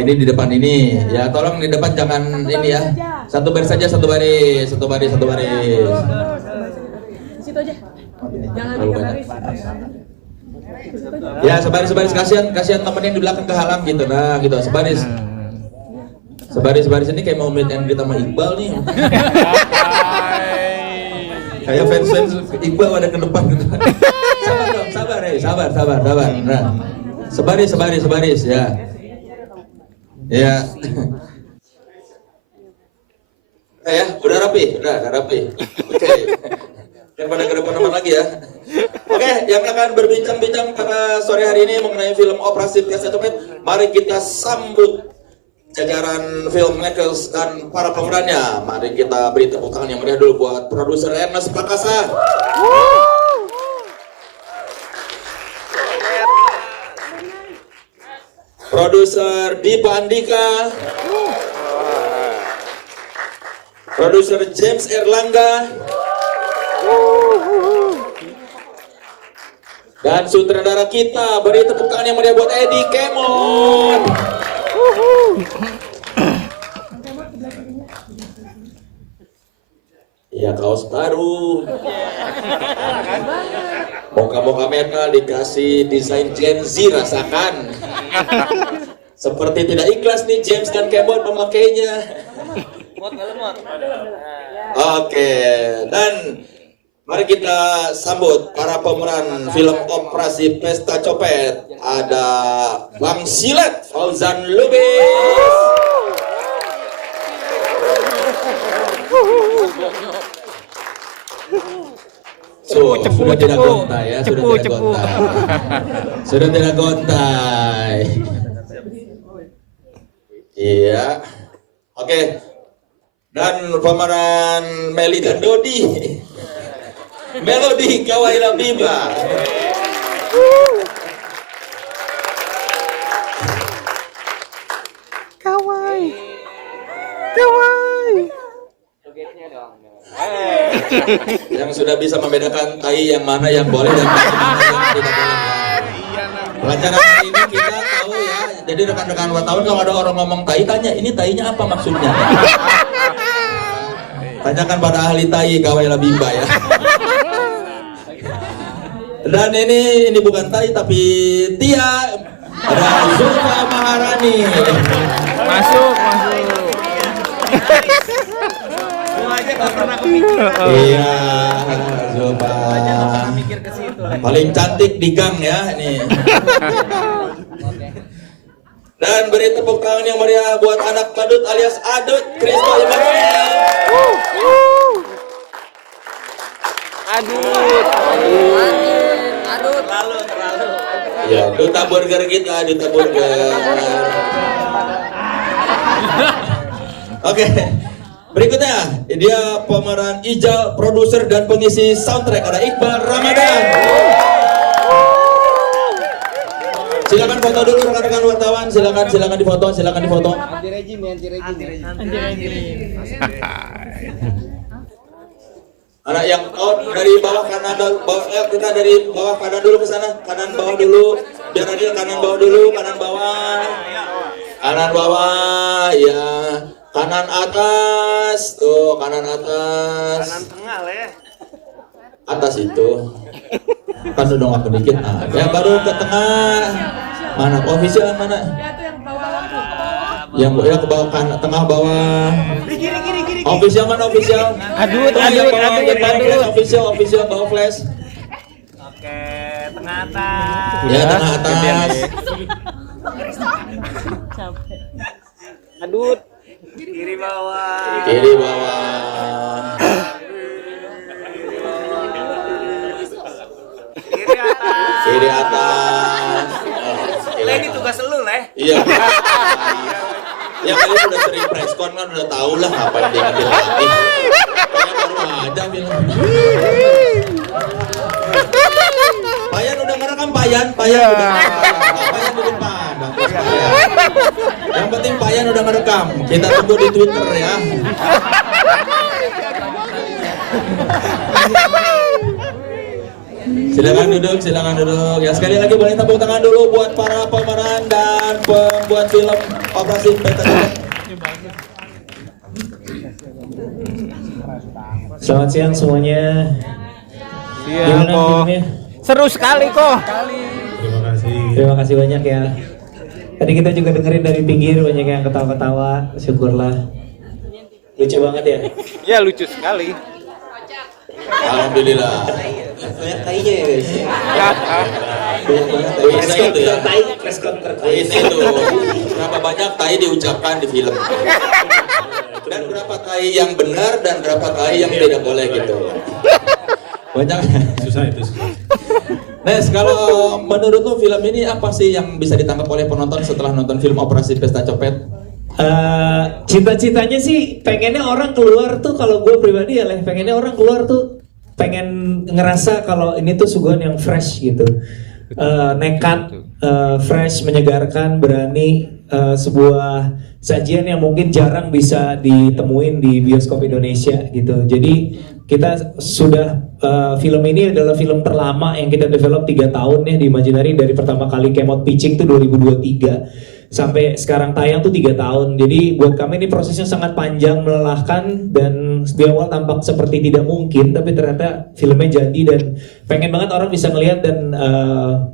ini di depan ini. Ya, tolong di depan jangan ini ya. Satu baris saja, satu baris. Situ aja. Jangan Terlalu tiga banyak. baris. Ya, sebaris kasihan temen yang di belakang kehalang gitu. Nah, gitu, sebaris. Sebaris ini kayak mau meet and greet sama Iqbal nih. Kayak fans Iqbal ada ke depan gitu. Sabar dong, sabar. Nah, sebaris ya. Ya. Ya, udah rapi. Oke. Yang pada ke depan lagi ya. Oke, yang akan berbincang-bincang pada sore hari ini mengenai film Operasi Pesta Copet, mari kita sambut jajaran filmmakers dan para pemerannya. Mari kita beri tepuk tangan yang meriah dulu buat produser Ernest Prakasa. Produser Dipa Andika. Produser James Erlangga. Dan sutradara kita, beri tepuk tangan yang meriah buat Edi Kemon. Ya, kaos baru. Moga-moga mereka dikasih desain Gen Z, rasakan. Seperti tidak ikhlas nih James dan Kemon memakainya. Oke, dan mari kita sambut para pemeran film Operasi Pesta Copet. Ada Bang Silat Fauzan Lubis. Sudah tidak gontai ya, sudah tidak gontai. Iya. Oke. Dan pemeran Meli dan Dodi. Melody Kawaila Biba. Kawai. Yang sudah bisa membedakan tai yang mana yang boleh dan mana yang tidak boleh. Pelajaran hari ini kita tahu ya. Jadi rekan-rekan wartawan kalau ada orang ngomong tai, tanya ini tainya apa maksudnya. Tanyakan pada ahli tai Kawaila Bimba ya. Dan ini bukan tai tapi Tia. Ada Zulfa Maharani. Masuk. Iya, Zulfa. Paling cantik di gang ya ini. Dan beri tepuk tangan yang meriah buat anak badut alias Adut, Kristo Immanuel. Adut. Ya, duta burger kita, duta burger. Oke, berikutnya dia pemeran Ijal, produser dan pengisi soundtrack, ada Iqbal Ramadan. Silakan foto dulu rekan-rekan wartawan, silakan difoto. Anti rejim. Anak yang dari bawah kanan kita dari bawah kanan dulu ke sana, kanan bawah dulu, biar adil, kanan bawah dulu, kanan bawah, ya, kanan atas, tuh kanan atas, Kanan tengah lah ya. atas itu, kan dong aku dikit, ya baru ke tengah, mana official mana, Ya itu yang bawah lampu. yang ya ke bawah kanan, tengah bawah. Kiri. Official mana official? Adut. Official bawa flash. Oke, tengah atas. Ya, tengah atas. Adut. Kiri bawah. Kiri bawah. Kiri atas. Lah ini tugas lu, Leh. Iya. Ya kalian udah sering preskon kan udah tahu lah apa yang dia ngambil lagi. Kayaknya baru ada bilang. Payan udah ngerekam Payan udah Payan di depan. Yang penting Payan udah ngerekam. Kita tunggu di Twitter ya. Silakan duduk. Ya sekali lagi boleh tepuk tangan dulu buat para pemeran dan pembuat film Operasi Peta Copet. Selamat siang semuanya. Siang Gimana kok. filmnya? Seru sekali kok. Terima kasih banyak ya. Tadi kita juga dengerin dari pinggir banyak yang ketawa-ketawa. Syukurlah. Lucu banget ya. Ya lucu sekali. Alhamdulillah. Banyak tainya ya guys. Bisa itu ya. Press counter Ini tuh berapa banyak tai diucapkan di film. Dan berapa tai yang benar dan berapa tai yang tidak boleh gitu. Banyak. Susah itu. Nes, kalau menurut lu film ini apa sih yang bisa ditangkap oleh penonton setelah nonton film Operasi Pesta Copet? Cita-citanya sih pengennya orang keluar tuh, kalau gue pribadi ya pengennya orang keluar tuh pengen ngerasa kalau ini tuh suguhan yang fresh gitu. Nekat, fresh, menyegarkan, berani, sebuah sajian yang mungkin jarang bisa ditemuin di bioskop Indonesia gitu. Jadi kita sudah film ini adalah film terlama yang kita develop 3 tahun ya di Imaginary, dari pertama kali kemot pitching tuh 2023 sampai sekarang tayang tuh 3 tahun. Jadi buat kami ini prosesnya sangat panjang, melelahkan, dan di awal tampak seperti tidak mungkin, tapi ternyata filmnya jadi dan pengen banget orang bisa ngelihat dan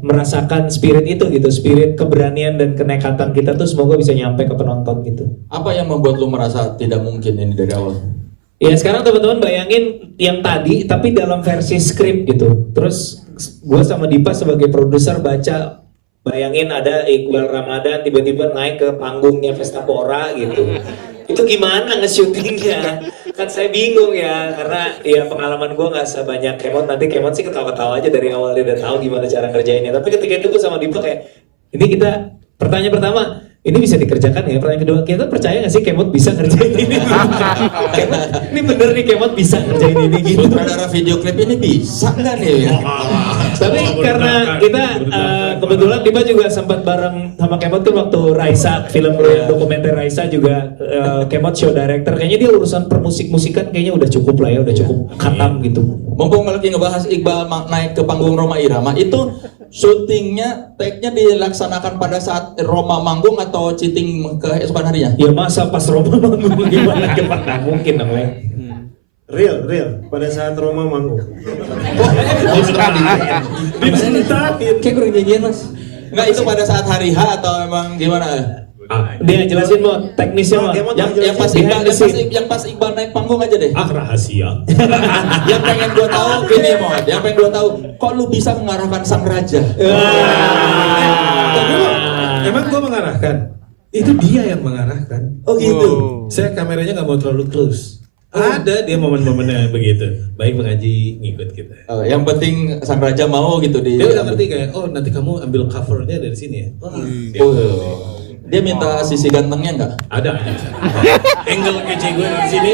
merasakan spirit itu gitu, spirit keberanian dan kenekatan kita tuh semoga bisa nyampe ke penonton gitu. Apa yang membuat lu merasa tidak mungkin ini dari awal? Ya sekarang teman-teman bayangin yang tadi tapi dalam versi skrip gitu. Terus gue sama Dipa sebagai produser baca, bayangin ada Iqbal Ramadan tiba-tiba naik ke panggungnya Pestapora gitu. Itu gimana nge-shootingnya? Kan saya bingung ya, karena ya pengalaman gue nggak sebanyak Kemot. Nanti Kemot sih ketawa-ketawa aja dari awal, dia udah tahu gimana cara ngerjainnya. Tapi ketika itu gue sama Dipa kayak, ini kita pertanyaan pertama, ini bisa dikerjakan ya? Pertanyaan kedua, kita percaya nggak sih Kemot bisa ngerjain ini? Kemot, ini bener nih Kemot bisa ngerjain ini gitu. Sutradara video klip ini bisa nggak nih ya? Tapi karena kita kebetulan Dipa juga sempat bareng sama Kemot tuh waktu Raisa, film dokumenter Raisa juga Kemot show director. Kayaknya dia urusan permusik-musikan kayaknya udah cukup lah ya, udah cukup khatam gitu. Mumpung lagi ngebahas Iqbal naik ke panggung Roma Irama, itu syutingnya, take-nya dilaksanakan pada saat Roma manggung atau cheating keesokan harinya? Ya masa pas Roma manggung gimana, gimana mungkin namanya. Real pada saat Roma manggung. Kayak kurang janjian mas. Enggak, itu pada saat hari H atau emang gimana? Dia jelasin mau teknisnya mau. Yang pas Iqbal naik panggung aja deh. Rahasia. Yang pengen gua tahu gini mau, yang pengen gua tahu, kok lu bisa mengarahkan sang raja? Emang gua mengarahkan? Itu dia yang mengarahkan. Oh gitu. Saya kameranya nggak mau terlalu close. Ada dia momen-momennya begitu. Baik Bang Haji ngikut kita. Yang penting sang raja mau gitu di. Dia udah ngerti kayak, oh nanti kamu ambil covernya dari sini ya. Dia minta sisi gantengnya nggak? Ada. Angle kece gue dari sini.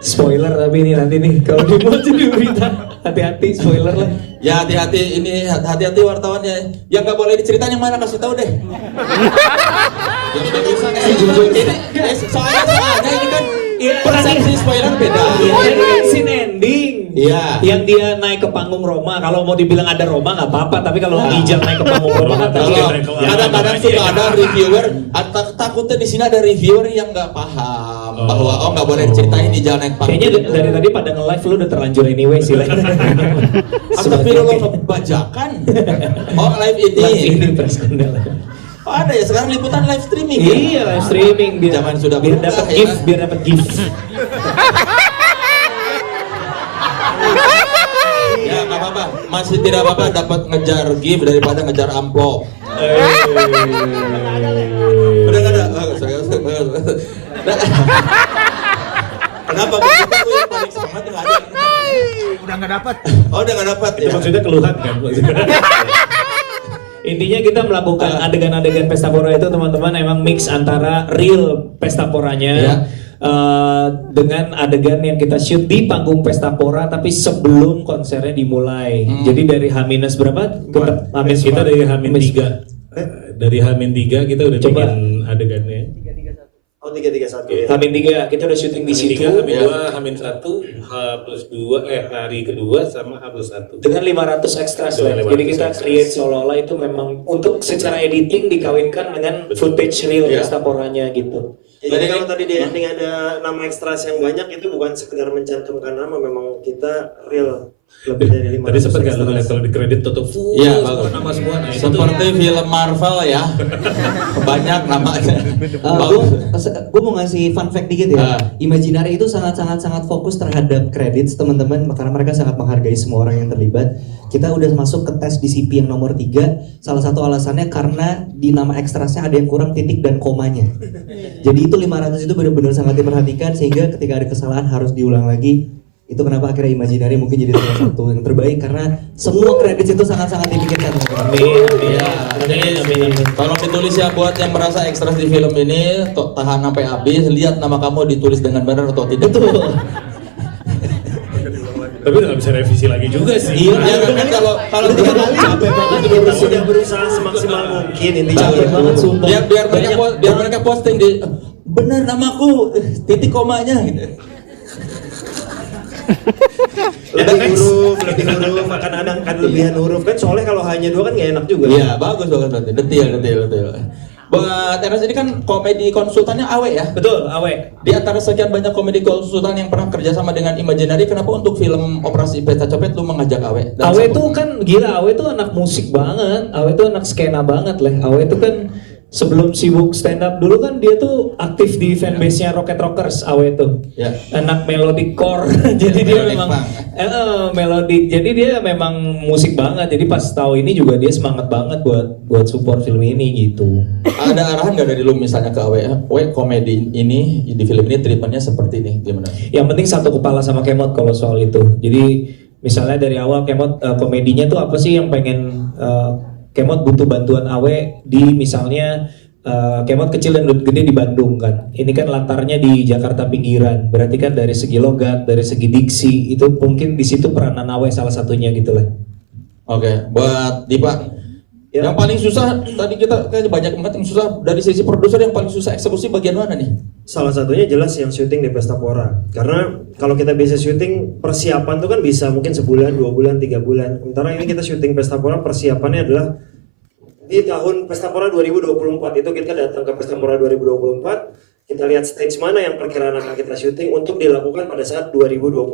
Spoiler tapi ini nanti nih kalau dibuat di berita, hati-hati spoiler lah. Ya hati-hati ini, hati-hati wartawannya. Yang nggak boleh diceritain yang mana, kasih tahu deh. Soalnya ini kan persepsi spoiler beda. Ini kan scene ending. Iya. Yang dia naik ke panggung Roma. Kalau mau dibilang ada Roma nggak apa-apa, tapi kalau Ijal naik ke panggung Roma kan tadi. Kadang-kadang suka ada reviewer, takutnya di sini ada reviewer yang nggak paham bahwa nggak boleh diceritain di jalan naik panggung. Kayaknya dari tadi pada nge-live lu udah terlanjur anyway sih lah. Astagfirullah, kebajakan. Oh live ini. Press kendala. Oh, ada ya sekarang liputan live streaming. Iya live streaming biar Zaman sudah biar berubah, dapat ya. gift, biar dapat gift. Ya nggak apa-apa, masih tidak apa-apa dapat ngejar gift daripada ngejar amplop. Udah nggak ada. Kenapa begitu? Aku yang paling semangat nggak ada. Udah nggak dapat. Oh udah nggak dapat ya. Maksudnya keluhan kan? Intinya kita melakukan adegan-adegan Pestapora itu teman-teman emang mix antara real Pestaporanya Ya. dengan adegan yang kita shoot di panggung Pestapora tapi sebelum konsernya dimulai. Jadi dari H- berapa? Kita dari H-3. Dari H-3 kita udah Coba. bikin adegannya. 331 ya. Hamin 3 kita udah syuting di situ Hamin 2, Hamin 1, H+2, hari kedua sama H+1. dengan 500 extras lah. Dengan Jadi 500 kita extras. create seolah-olah itu memang untuk secara editing dikawinkan dengan footage real Iya. Pestaporanya gitu. Jadi kalau tadi di ending ada nama ekstras yang banyak itu bukan sekedar mencantumkan nama, memang kita real lebih dari 500 Tadi sempat nggak lu extras. ngeliat kalau di kredit tutup Iya, bagus. nama semua. Nah, itu Seperti film Marvel ya. Banyak namanya. Gue mau ngasih fun fact dikit ya. Ah. Imaginary itu sangat fokus terhadap credits teman-teman karena mereka sangat menghargai semua orang yang terlibat. Kita udah masuk ke tes DCP yang nomor 3. Salah satu alasannya karena di nama ekstrasnya ada yang kurang titik dan komanya. Jadi itu 500 itu benar-benar sangat diperhatikan sehingga ketika ada kesalahan harus diulang lagi. Itu kenapa akhirnya Imaginary mungkin jadi salah satu yang terbaik karena semua credits itu sangat dipikirkan. Amin. Tolong ditulis ya buat yang merasa ekstras di film ini, tahan sampai habis, lihat nama kamu ditulis dengan benar atau tidak. tapi udah nggak bisa revisi lagi juga sih. Ya kan kalau Capek banget, kita sudah berusaha semaksimal mungkin intinya. Capek banget sumpah. biar mereka posting di benar namaku titik komanya gitu. lebih huruf akan ada kelebihan huruf kan, soalnya kalau hanya 2 kan nggak enak juga. Iya, bagus berarti. Detail. Buat Ernest ini kan komedi konsultannya Awe ya. Betul, Awe. Di antara sekian banyak komedi konsultan yang pernah kerjasama dengan Imaginary, kenapa untuk film Operasi Pesta Copet lu mengajak Awe? Dan Awe siapa? tuh kan gila, Awe tuh anak musik banget. Awe tuh anak skena banget lah. Awe tuh kan sebelum sibuk stand up dulu kan dia tuh aktif di fanbase-nya Rocket Rockers. Awe tuh. Ya. Anak melodic core. Jadi dia Melodic memang punk. melodic. Jadi dia memang musik banget. Jadi pas tahu ini juga dia semangat banget buat support film ini gitu. Ada arahan nggak dari lu misalnya ke Awe? We komedi ini di film ini treatmentnya seperti ini gimana? Yang penting satu kepala sama Kemot kalau soal itu. Jadi misalnya dari awal Kemot komedinya tuh apa sih yang pengen Kemot butuh bantuan Awe di misalnya Kemot kecil dan gede di Bandung kan. Ini kan latarnya di Jakarta pinggiran. Berarti kan dari segi logat, dari segi diksi itu mungkin di situ peranan Awe salah satunya gitu lah. Oke, buat Dipa. Ya. Yang paling susah tadi kita kayak banyak banget yang susah dari sisi produser, yang paling susah eksekusi bagian mana nih? Salah satunya jelas yang syuting di Pestapora. Karena kalau kita bisa syuting, persiapan tuh kan bisa mungkin sebulan, 2 bulan, 3 bulan. Sementara ini kita syuting Pestapora, persiapannya adalah di tahun Pestapora 2024 itu kita datang ke Pestapora 2024, kita lihat stage mana yang perkiraan akan kita syuting untuk dilakukan pada saat 2025.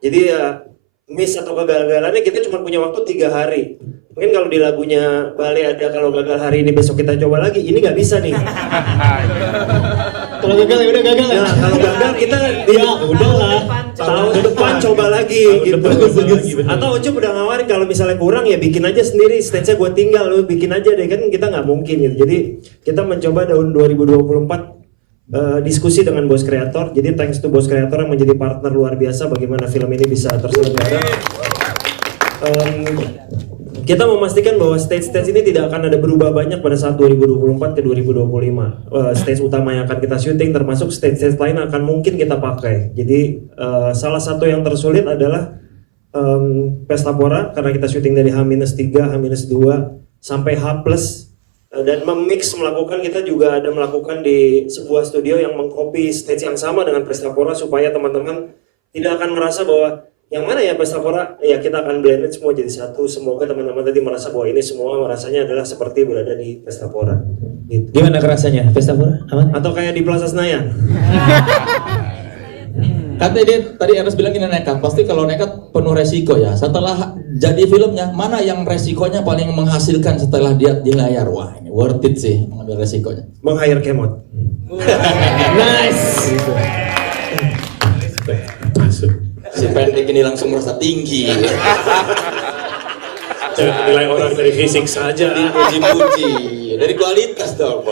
Jadi ya miss atau kegagalannya kita cuma punya waktu 3 hari. Mungkin kalau di lagunya Bale ada kalau gagal hari ini besok kita coba lagi, ini nggak bisa nih. Kalau gagal ya udah gagal Nah, kalau gagal kita ya udahlah tahun depan coba lagi gitu. Atau Ucup udah ngawarin kalau misalnya kurang ya bikin aja sendiri, stage-nya gue tinggal, lu bikin aja deh, kan kita nggak mungkin gitu. Jadi kita mencoba tahun 2024 diskusi dengan bos kreator. Jadi thanks to bos kreator yang menjadi partner luar biasa bagaimana film ini bisa terselenggara. Kita memastikan bahwa stage-stage ini tidak akan ada berubah banyak pada saat 2024 ke 2025. Stage utama yang akan kita syuting termasuk stage-stage lain akan mungkin kita pakai. Jadi salah satu yang tersulit adalah Pestapora karena kita syuting dari H-3, H-2 sampai H+. Dan memix melakukan, kita juga ada melakukan di sebuah studio yang mengcopy stage yang sama dengan Pestapora supaya teman-teman tidak akan merasa bahwa yang mana ya Pestapora, ya kita akan blended semua jadi satu. Semoga teman-teman tadi merasa bahwa ini semua rasanya adalah seperti berada di Pestapora gitu. Gimana kerasanya Pestapora? Aman? Atau kayak di Plaza Senayan. Katanya tadi Ernest bilang ini nekat, pasti kalau nekat penuh resiko ya. Setelah jadi filmnya, mana yang resikonya paling menghasilkan setelah dia di layar? Wah ini worth it sih mengambil resikonya. Meng-hire Kemot. Nice. Masuk. Si pendek ini langsung merasa tinggi. Jangan menilai orang dari fisik saja. Dipuji-puji, dari kualitas dong.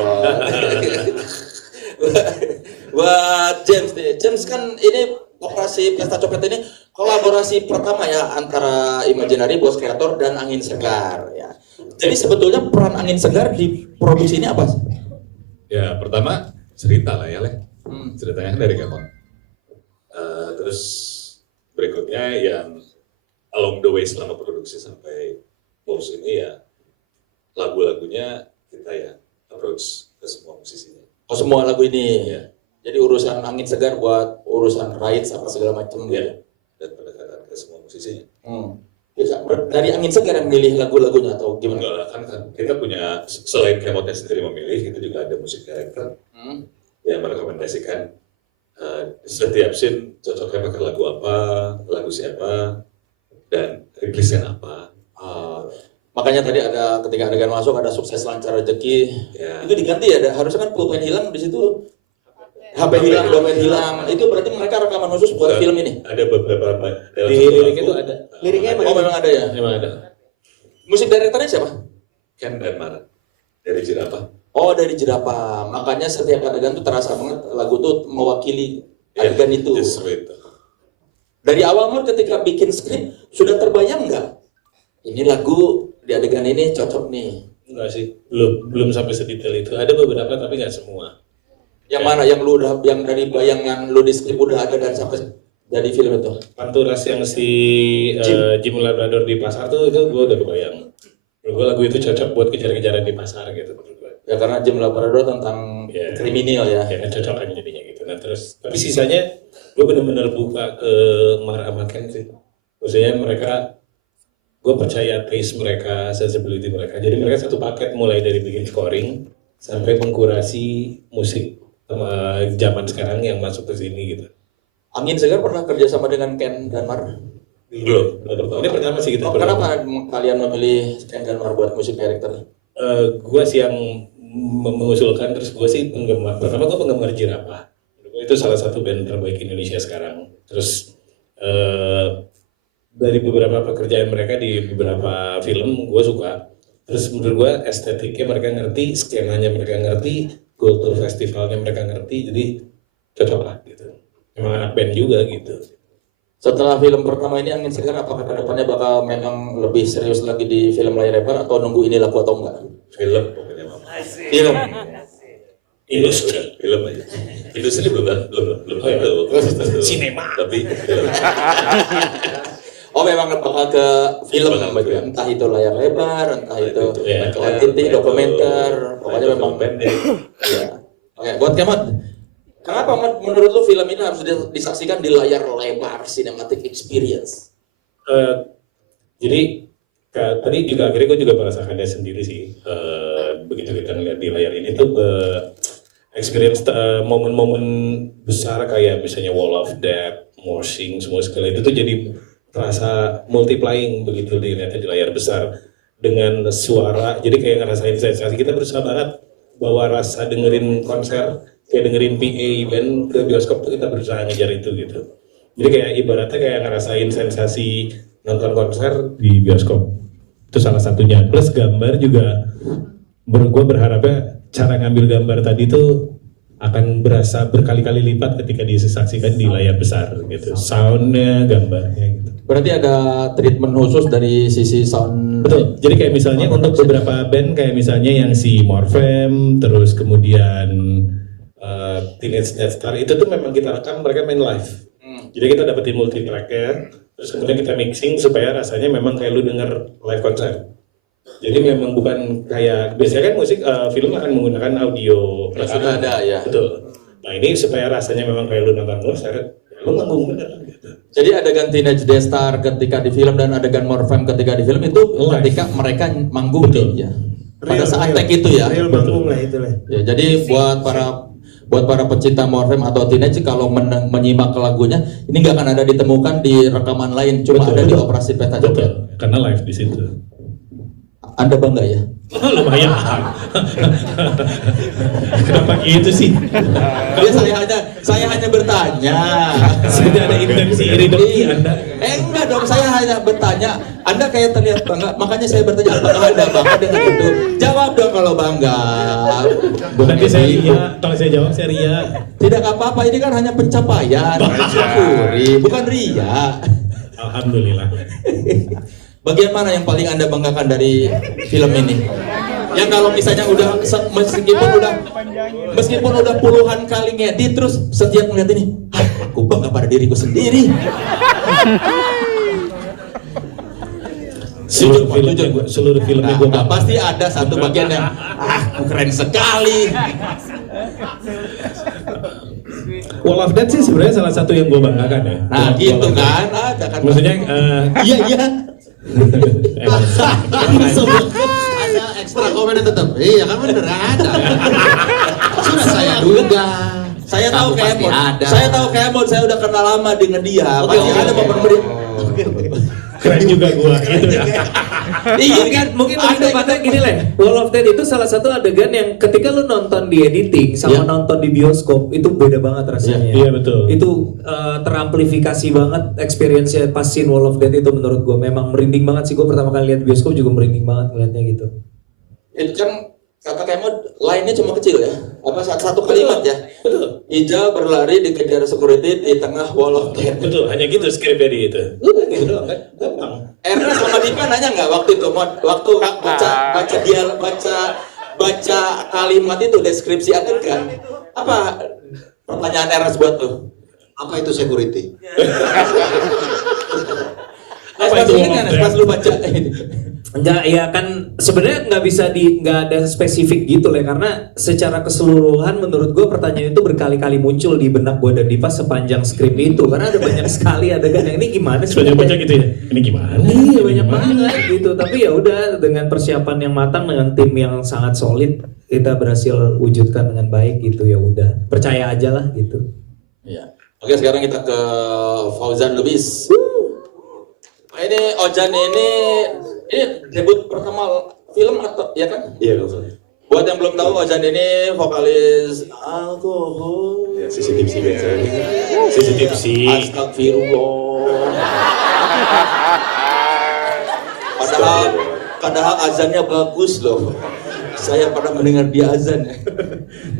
Buat James nih, James kan ini Operasi Pesta Copet ini kolaborasi pertama ya antara Imaginary, bos kreator dan Angin Segar ya. Jadi sebetulnya peran Angin Segar di produksi ini apa? Ya pertama cerita lah ya Leh. Ceritanya kan dari Kemon. Terus berikutnya yang along the way selama produksi sampai pause ini ya lagu-lagunya kita ya approach ke semua musisinya. Oh semua lagu ini. Iya. Jadi urusan angin segar buat urusan rights apa segala macam Iya. Dan pendekatan ke semua musisinya. Ya, dari angin segar yang milih lagu-lagunya atau gimana? Enggak lah, kan kita punya, selain Kemotnya sendiri memilih, itu juga ada musik director yang merekomendasikan setiap scene cocoknya pakai lagu apa, lagu siapa, dan rilisnya apa. Makanya tadi ada ketika adegan masuk ada sukses lancar rezeki. Ya. Itu diganti ya, harusnya kan pulpen hilang di situ. HP hilang, dompet hilang. Itu berarti mereka rekaman khusus buat film ini. Ada beberapa dalam Di satu lirik lagu, itu ada. Liriknya emang Oh memang ada ya. Emang ada. Musik direkturnya siapa? Ken dan Mara dari Jerapah. Oh dari Jerapah. Makanya setiap adegan tuh terasa banget lagu tuh mewakili adegan itu. Justru itu. Dari awal Mor ketika bikin skrip sudah terbayang nggak? Ini lagu di adegan ini cocok nih. Enggak sih, belum sampai sedetail itu. Ada beberapa tapi nggak semua. Yang mana yang lu udah yang dari bayangan lu di skrip udah ada dan sampai dari film itu? Panturas yang si Jim Labrador di pasar tuh itu gue udah kebayang. Menurut gue lagu itu cocok buat kejar-kejaran di pasar gitu menurut gue. Ya karena Jim Labrador tentang kriminal ya. Ya kan cocok kan jadinya gitu. Nah terus tapi sisanya gue bener-bener buka ke Mara sama Ken sih. Maksudnya mereka, gue percaya taste mereka, sensibility mereka. Jadi mereka satu paket mulai dari bikin scoring sampai mengkurasi musik sama zaman sekarang yang masuk ke sini gitu. Angin Segar pernah kerja sama dengan Ken dan Mar? Belum. Ini pertama sih kita. Kenapa kalian memilih Ken dan Mar buat musik director? Gue sih yang mengusulkan, terus gue sih penggemar. Pertama gue penggemar Jerapah. Itu salah satu band terbaik Indonesia sekarang. Terus dari beberapa pekerjaan mereka di beberapa film gue suka. Terus menurut gue estetiknya mereka ngerti, skenanya mereka ngerti, kultur festivalnya mereka ngerti, jadi cocok lah gitu. Emang anak band juga gitu. Setelah film pertama ini Angin Segar, apakah kedepannya bakal memang lebih serius lagi di film layar lebar atau nunggu ini laku atau enggak? Film pokoknya mama. Film. Industri. Film aja. Industri belum tahu. Sinema. Tapi film. Oh memang bakal ke film, Bakal ke film. entah itu layar lebar, entah itu ya. OTT, dokumenter, pokoknya memang pendek. ya. Oke, buat Kemot, kenapa menurut lu film ini harus disaksikan di layar lebar, cinematic experience? Jadi tadi juga akhirnya gue juga merasakannya sendiri sih. Begitu kita ngeliat di layar ini tuh experience momen-momen besar kayak misalnya Wall of Death, Moshing, semua sekali itu tuh jadi terasa multiplying begitu dilihatnya di layar besar dengan suara. Jadi kayak ngerasain sensasi. Kita berusaha banget bawa rasa dengerin konser, kayak dengerin PA band ke bioskop tuh kita berusaha ngejar itu gitu. Jadi kayak ibaratnya kayak ngerasain sensasi nonton konser di bioskop. Itu salah satunya. Plus gambar juga, gue berharapnya cara ngambil gambar tadi tuh akan berasa berkali-kali lipat ketika disaksikan di layar besar gitu. Soundnya, gambarnya gitu. Berarti ada treatment khusus dari sisi sound. Betul. Jadi kayak misalnya untuk beberapa band kayak misalnya yang si Morfem, terus kemudian Teenage Death Star itu tuh memang kita rekam mereka main live. Jadi kita dapetin multi tracknya, terus kemudian kita mixing supaya rasanya memang kayak lu denger live konser. Jadi memang bukan kayak biasanya kan musik film akan menggunakan audio Yang sudah ada ya. Betul. Nah ini supaya rasanya memang kayak lu nonton konser, lu manggung bener gitu. Jadi adegan Teenage Death Star ketika di film dan adegan Morfem ketika di film itu Live. ketika mereka manggung ya. Pada saat tag itu ya. Real manggung lah itu lah. Ya, jadi buat para pecinta Morfem atau Teenage kalau menyimak lagunya ini nggak akan ada ditemukan di rekaman lain, cuma ada di Operasi Peta Jepit. Betul. Karena live di situ. Anda bangga ya? Lumayan. Kenapa gitu sih? Ya, saya hanya bertanya. Sudah ada intensi iri dong Anda. Enggak dong, saya hanya bertanya. Anda kayak terlihat bangga, makanya saya bertanya apakah Anda bangga dengan itu? Jawab dong kalau bangga. Nanti saya ria, kalau saya jawab saya ria. Tidak apa-apa, ini kan hanya pencapaian. Syukuri, bukan ria. Alhamdulillah. Bagian mana yang paling Anda banggakan dari film ini? Yang kalau misalnya udah meskipun udah puluhan kali ngedit terus setiap ngeliat ini, aku bangga pada diriku sendiri. Seluruh filmnya gue Pasti ada satu bagian yang aku keren sekali. Wall of Death sih sebenarnya salah satu yang gue banggakan ya. Nah Wall gitu of Death. kan, ada kan. Maksudnya Iya iya. Ada ekstra komen tetap. Iya kan bener ada. Sudah saya duga. Saya tahu Kamu kayak pasti Mod. ada. Saya tahu kayak Mod. Saya udah kenal lama dengan dia. Pasti ada momen-momen. keren juga gue gitu ya. Iya kan, mungkin lebih tepatnya gini lah. Wall of Death itu salah satu adegan yang ketika lu nonton di editing sama nonton di bioskop itu beda banget rasanya. Iya betul. Itu teramplifikasi banget experience-nya pas scene Wall of Death itu menurut gue memang merinding banget sih. Gue pertama kali lihat bioskop juga merinding banget ngeliatnya gitu. Itu kan kata Kemod lainnya cuma kecil ya. Apa satu kalimat ya. Betul. Ijal berlari dikejar security di tengah Wall of Death. Betul, hanya gitu skripnya di itu. Udah gitu doang kan, gampang. Erna sama Dipa nanya nggak waktu itu Mod? Waktu baca kalimat itu deskripsi adegan. Apa pertanyaan Ernest buat tuh? Apa itu security? Apa itu Wall of Death? Pas lu baca Enggak, ya kan sebenarnya nggak ada spesifik gitu lah karena secara keseluruhan menurut gue pertanyaan itu berkali-kali muncul di benak gue dan Dipa sepanjang skrip itu karena ada banyak sekali adegan yang ini gimana sih? Sepanjang baca gitu ya, ini gimana? Iya banyak banget gitu, tapi ya udah dengan persiapan yang matang dengan tim yang sangat solid kita berhasil wujudkan dengan baik gitu ya udah percaya aja lah gitu. Iya. Oke sekarang kita ke Fauzan Lubis. Ini Ojan ini debut pertama film atau ya kan? Iya betul. Buat yang belum tahu Ojan ini vokalis alkohol. Ya, CCTV biasanya. CCTV. Astagfirullah. Padahal azannya bagus loh. Saya pernah mendengar dia azan.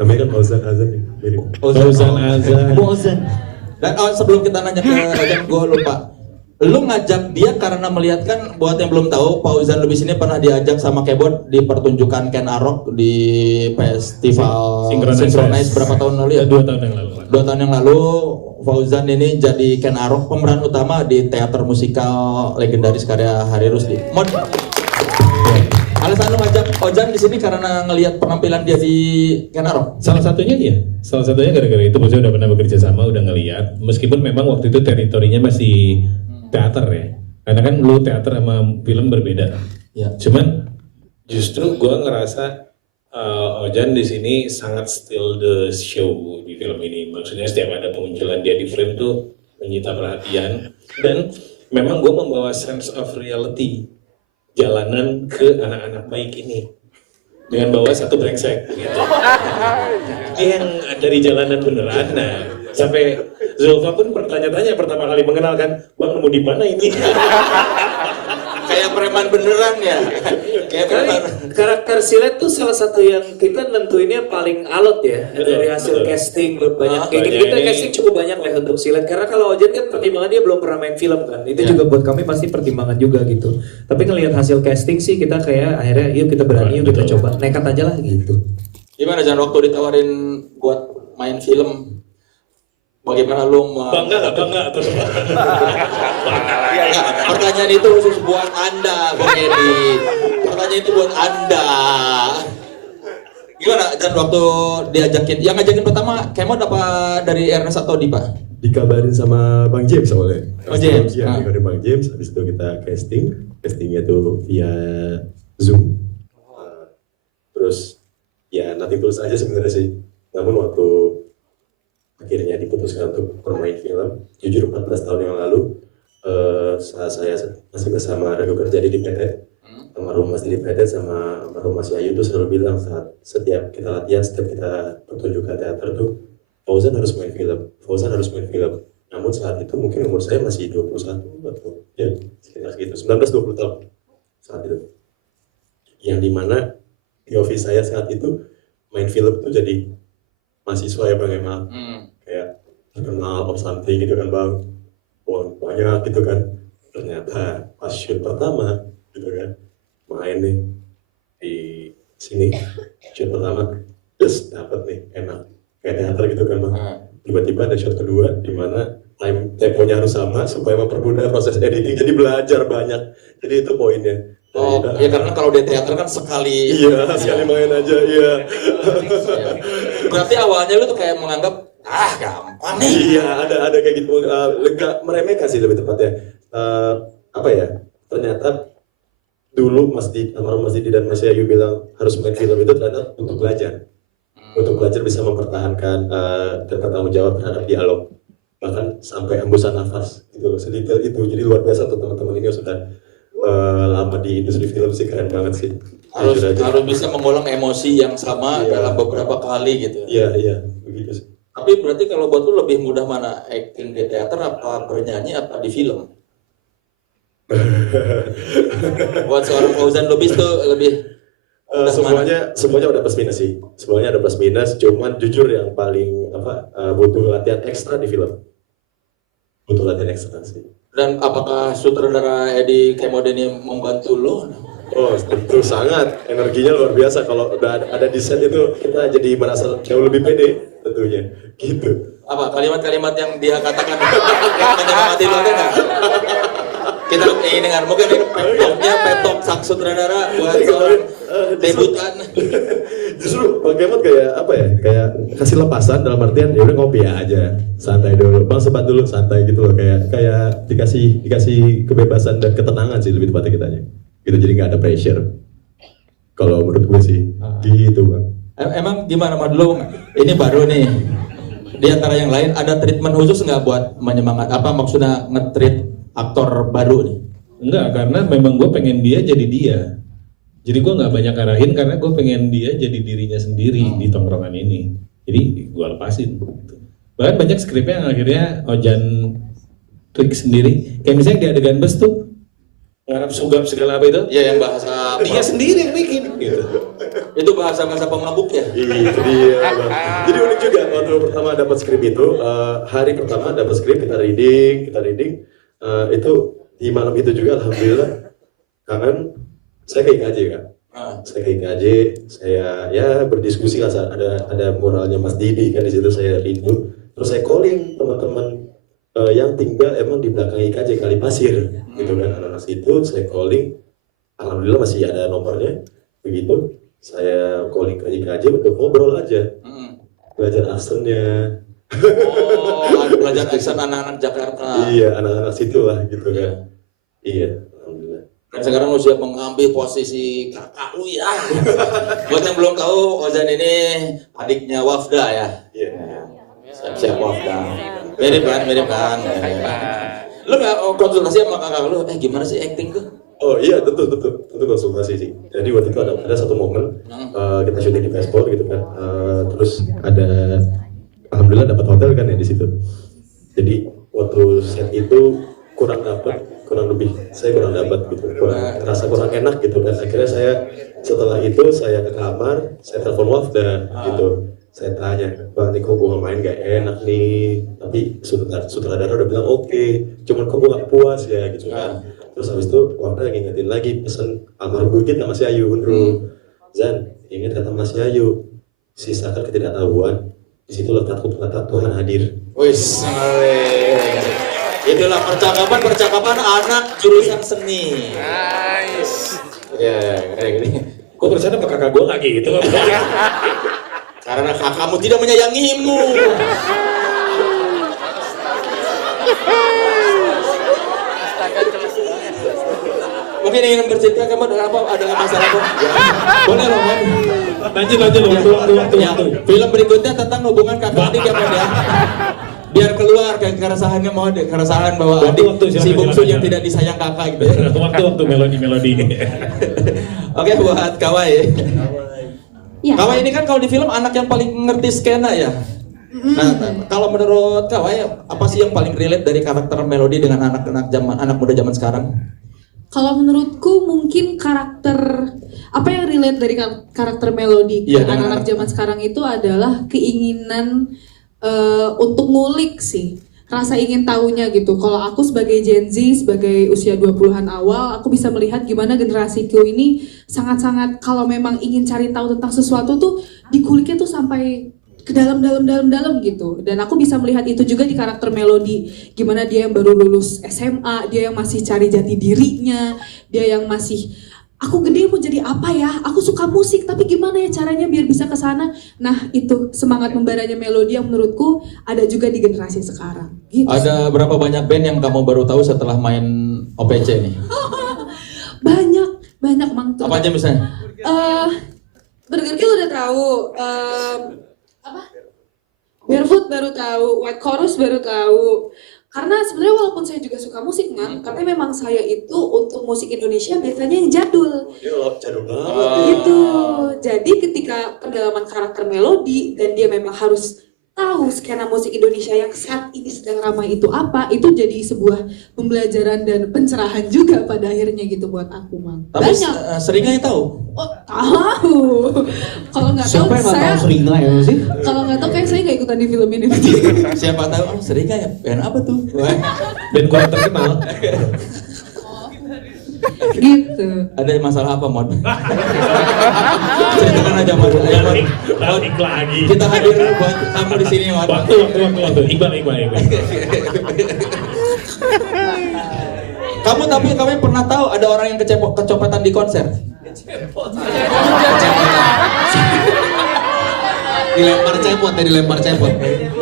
Namanya kan Fauzan Azan ya. Mirip. Fauzan Azan. Dan sebelum kita nanya ke Ojan, gue lupa. Lu ngajak dia karena melihat kan buat yang belum tahu Fauzan Lubis ini pernah diajak sama Kebot di pertunjukan Ken Arok di festival Synchronize berapa tahun lalu ya? 2 tahun yang lalu. 2 tahun yang lalu Fauzan ini jadi Ken Arok pemeran utama di teater musikal legendaris karya Hari Rusdi. Mod. Alasan lu ngajak Ojan di sini karena ngelihat penampilan dia di Ken Arok. Salah satunya gara-gara itu bosnya udah pernah bekerja sama, udah ngeliat. Meskipun memang waktu itu teritorinya masih teater ya, karena kan lu teater sama film berbeda. Ya. Cuman justru gue ngerasa Ojan di sini sangat steal the show di film ini. Maksudnya setiap ada kemunculan dia di frame tuh menyita perhatian dan memang gue membawa sense of reality jalanan ke anak-anak baik ini dengan bawa satu brengsek gitu. Dia yang dari jalanan beneran, nah sampai Zulfa pun bertanya-tanya pertama kali mengenal kan, bang nemu di mana ini? Kayak preman beneran ya. Kayak preman. Karakter Silet tuh salah satu yang kita nentuinnya paling alot ya dari hasil casting banyak. Kayak kita casting cukup banyak lah untuk Silet karena kalau Ojan kan pertimbangan dia belum pernah main film kan. Itu juga buat kami pasti pertimbangan juga gitu. Tapi ngelihat hasil casting sih kita kayak akhirnya yuk kita berani yuk kita coba nekat aja lah gitu. Gimana Jan waktu ditawarin buat main film? Bagaimana lu Bangga atau pertanyaan itu khusus buat Anda, Bang Edi. Pertanyaan itu buat Anda. Gimana dan waktu diajakin? Yang ngajakin pertama Kemod apa dari Ernest atau Dipa? Dikabarin sama Bang James awalnya. Oh James. Iya, dikabarin Bang James. Habis itu kita castingnya tuh via Zoom. Terus ya nothing tulus aja sebenarnya sih. Namun waktu akhirnya diputuskan untuk bermain film, jujur 14 tahun yang lalu saat saya masih bersama Redo kerja di PT, almarhum Mas di PT sama almarhum Mas Yayu tuh selalu bilang saat setiap kita latihan, setiap kita pertunjukan teater tuh Fauzan harus main film, Fauzan harus main film. Namun saat itu mungkin umur saya masih 21 atau ya sekitar segitu, 19-20 tahun saat itu. Yang dimana di office saya saat itu main film tuh jadi mahasiswa ya Bang Emal. Kayak terkenal of something gitu kan Bang, uang banyak gitu kan. Ternyata pas shoot pertama gitu kan main nih di sini shoot pertama terus dapat nih enak kayak teater gitu kan Bang. Tiba-tiba ada shot kedua di mana temponya harus sama supaya mempermudah proses editing, jadi belajar banyak. Jadi itu poinnya. Oh, ya karena kalau di teater kan sekali sekali main aja, iya. Berarti awalnya lu tuh kayak menganggap Gampang nih. Iya, ada kayak gitu. Lega meremehkan sih lebih tepatnya. Apa ya? Ternyata dulu almarhum Mas Didi dan Mas Yayu bilang harus main film itu ternyata untuk belajar. Untuk belajar bisa mempertahankan dan bertanggung jawab terhadap dialog. Bahkan sampai hembusan nafas gitu, sedetail itu. Jadi luar biasa tuh teman-teman ini sudah lama di industri film sih, keren banget sih. Harus bisa mengulang emosi yang sama dalam beberapa kali gitu. Iya, begitu sih. Tapi berarti kalau buat lu lebih mudah mana, acting di teater apa bernyanyi apa di film? Buat seorang Fauzan Lubis tuh lebih semuanya ada plus minus sih. Semuanya ada plus minus, cuman jujur yang paling butuh latihan ekstra di film. Butuh latihan ekstra sih. Dan apakah sutradara Edi Kemodeni membantu lo? Oh, tentu sangat. Energinya luar biasa. Kalau udah ada di set itu kita jadi merasa jauh lebih pede tentunya. Gitu. Apa kalimat-kalimat yang dia katakan yang menyemangati lo ada nggak? Kita ingin dengar, mungkin ini petok sang sutradara buat seorang debutan. Justru Bang Kemot kayak apa ya? Kayak kasih lepasan dalam artian ya udah ngopi aja, santai dulu. Bang sebat dulu santai gitu loh, kayak dikasih kebebasan dan ketenangan sih lebih tepatnya kitanya. Gitu, jadi nggak ada pressure. Kalau menurut gue sih gitu, Bang. Emang gimana Mas dulu? Ini baru nih. Di antara yang lain ada treatment khusus nggak buat menyemangat? Apa maksudnya nge-treat aktor baru nih? Enggak, karena memang gue pengen dia jadi dia. Jadi gue nggak banyak arahin karena gue pengen dia jadi dirinya sendiri di tongkrongan ini. Jadi gue lepasin. Bahkan banyak skripnya yang akhirnya Ojan trik sendiri. Kayak misalnya di adegan bus tuh ngarap sugap segala apa itu? Ya yang bahasa dia sendiri yang bikin gitu. Itu bahasa pemabuk ya? Itu dia, Bang. Jadi unik juga waktu pertama dapat skrip itu, hari pertama dapat skrip kita reading. Itu di malam itu juga alhamdulillah kangen saya ke IKJ kan. Saya ke IKJ, saya ya berdiskusi lah, ada moralnya Mas Didi kan di situ, saya rindu. Terus saya calling teman-teman yang tinggal emang di belakang IKJ Kalipasir gitu kan, anak-anak situ saya calling, alhamdulillah masih ada nomornya. Begitu saya calling ke IKJ untuk ngobrol aja, belajar aksennya. Oh, belajar aksen anak-anak Jakarta. Iya, anak-anak situ lah gitu kan. Iya, alhamdulillah. Dan sekarang lu siap mengambil posisi kakak lu ya. Buat yang belum tahu, Ozan ini adiknya Wafda ya. Iya. Siap-siap Wafda. Mirip kan. Lu nggak konsultasi sama kakak lu? Gimana sih acting tuh? Oh iya, tentu konsultasi sih. Jadi waktu itu ada satu momen kita syuting di Vespor gitu kan. Terus ada alhamdulillah dapat hotel kan ya di situ. Jadi waktu set itu kurang lebih saya kurang dapat gitu, rasa kurang enak gitu kan. Akhirnya setelah itu saya ke kamar, saya telepon Wafda gitu. Saya tanya, Bang, nih kok gue main gak enak nih, tapi sutradara udah bilang oke, cuman kok gue gak puas ya gitu kan. Terus habis itu Wafda ngingetin lagi pesen almarhum Gugit sama Mas Yayu Unru. Zan, ingat kata Mas Yayu, sisakan ketidaktahuan, di situ letak Tuhan hadir. Wis, itulah percakapan anak jurusan seni. Nice. Ya, kayak gini. Kok percaya sama kakak gue gak gitu? Karena kakakmu tidak menyayangimu. Mungkin ingin bercerita, kamu ada masalah apa? Boleh loh, Man. Lanjut, waktu. Film berikutnya tentang hubungan kakak adik ya, Man ya. Biar keluar kayak keresahannya, mau ada keresahan bahwa adik si bungsu yang tidak disayang kakak gitu. Waktu melodi. Oke, buat Kawai. Ya. Kawai ini kan kalau di film anak yang paling ngerti skena ya. Nah, kalau menurut Kawai apa sih yang paling relate dari karakter Melody dengan anak muda zaman sekarang? Kalau menurutku mungkin karakter apa yang relate dari karakter Melody ke anak-anak zaman sekarang itu adalah keinginan untuk ngulik sih, rasa ingin tahunya gitu. Kalau aku sebagai Gen Z, sebagai usia 20-an awal, aku bisa melihat gimana generasiku ini sangat-sangat kalau memang ingin cari tahu tentang sesuatu tuh dikuliknya tuh sampai ke dalam gitu. Dan aku bisa melihat itu juga di karakter Melody, gimana dia yang baru lulus SMA, dia yang masih cari jati dirinya, dia yang masih aku gede mau jadi apa ya? Aku suka musik, tapi gimana ya caranya biar bisa ke sana? Nah, itu semangat membaranya Melody yang menurutku ada juga di generasi sekarang. Gitu. Ada berapa banyak band yang kamu baru tahu setelah main OPC nih? banyak Mang. Apa aja misalnya? Burger Kill udah tahu. Apa? Barefoot baru tahu. White Chorus baru tahu. Karena sebenarnya walaupun saya juga suka musik, Mang, tapi memang saya itu untuk musik Indonesia biasanya yang jadul. Jadul banget. Gitu. Jadi ketika pendalaman karakter Melody dan dia memang harus tahu skena musik Indonesia yang saat ini sedang ramai itu apa, itu jadi sebuah pembelajaran dan pencerahan juga pada akhirnya gitu buat aku, Mang. Tapi Banyak. Seringai tahu? Oh, tahu. Kalau nggak tahu Siapa yang nggak saya. tahu Seringai ya sih? Kalau nggak tahu kayak saya nggak ikutan di film ini. Siapa tahu? Oh, Seringai ya? Band apa tuh? Dan kurang terkenal. Gitu. Ada masalah apa, Mod? Ceritakan aja, Mod. Ayo, Mod. Balik lagi. Kita hadir buat kamu di sini, Mod. Waktu. Iqbal. Kamu pernah tahu ada orang yang kecopetan di konser? dilempar cepot.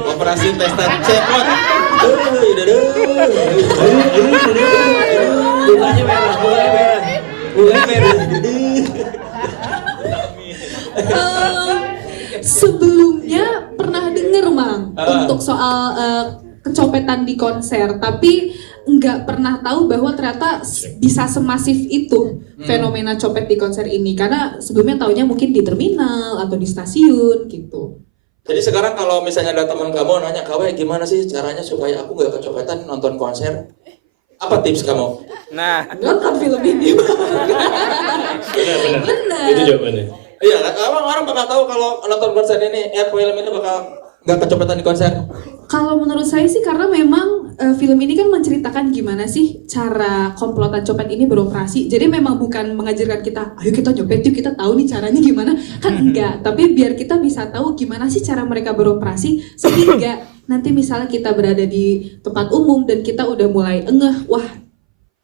Operasi testan cepot. Mulanya merah. Sebelumnya pernah denger, Mang, untuk soal kecopetan di konser, tapi nggak pernah tahu bahwa ternyata bisa semasif itu fenomena copet di konser ini, karena sebelumnya taunya mungkin di terminal atau di stasiun gitu. Jadi sekarang kalau misalnya ada teman kamu nanya, "Kawe, gimana sih caranya supaya aku nggak kecopetan nonton konser?" Apa tips kamu? Nah, Nonton film ini. Benar. Itu jawabannya. Iya, orang bakal tahu kalau nonton konser ini, film ini bakal nggak kecopetan di konser. Kalau menurut saya sih karena memang film ini kan menceritakan gimana sih cara komplotan copet ini beroperasi. Jadi memang bukan mengajarkan kita, ayo kita copet yuk, kita tahu nih caranya gimana. Kan enggak, tapi biar kita bisa tahu gimana sih cara mereka beroperasi sehingga nanti misalnya kita berada di tempat umum dan kita udah mulai engeh, wah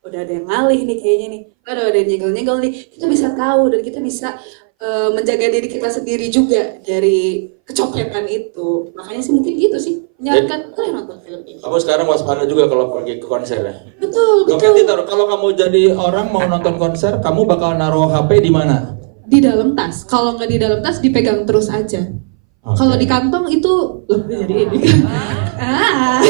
udah ada yang ngalih nih kayaknya nih, udah ada yang nyegel-nyegel nih, kita bisa tahu dan kita bisa menjaga diri kita sendiri juga dari kecopetan itu. Makanya sih mungkin gitu sih, menyarankan kalian nonton film ini. Kamu sekarang waspada juga kalau pergi ke konser ya? Betul. Kalau kamu jadi orang mau nonton konser, kamu bakal naruh HP di mana? Di dalam tas. Kalau nggak di dalam tas, dipegang terus aja. Okay. Kalau di kantong itu lebih jadi ini kan.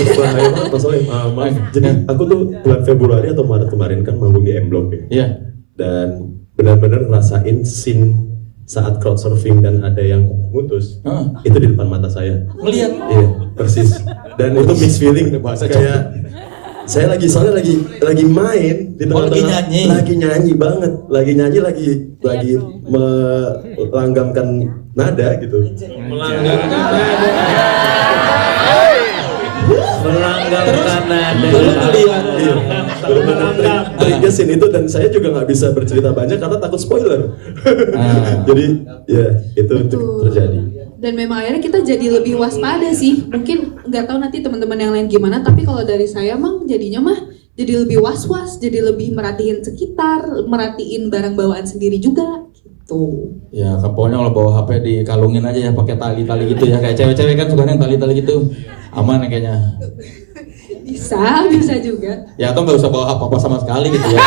Bahaya banget masalahnya. Maaf, jadi aku tuh bulan Februari atau Maret kemarin kan manggung di M Block ya. Iya. Dan benar-benar ngerasain scene saat crowd surfing dan ada yang mutus. Itu di depan mata saya. Melihat. Iya, persis. Dan itu mixed feeling kayak saya soalnya lagi main di tengah-tengah, lagi nyanyi banget, lagi melanggamkan nada gitu. Melanggamkan nada. Belum trigger scene itu dan saya juga nggak bisa bercerita banyak karena takut spoiler. Jadi ya itu terjadi. Dan memang akhirnya kita jadi lebih waspada sih. Mungkin nggak tahu nanti teman-teman yang lain gimana, tapi kalau dari saya mah jadinya mah jadi lebih was-was, jadi lebih merhatiin sekitar, merhatiin barang bawaan sendiri juga gitu. Ya, pokoknya kalau bawa HP dikalungin aja ya, pakai tali-tali gitu ya, kayak cewek-cewek kan suka yang tali-tali gitu. Aman ya kayaknya. Bisa juga. Ya, atau nggak usah bawa apa-apa sama sekali gitu ya.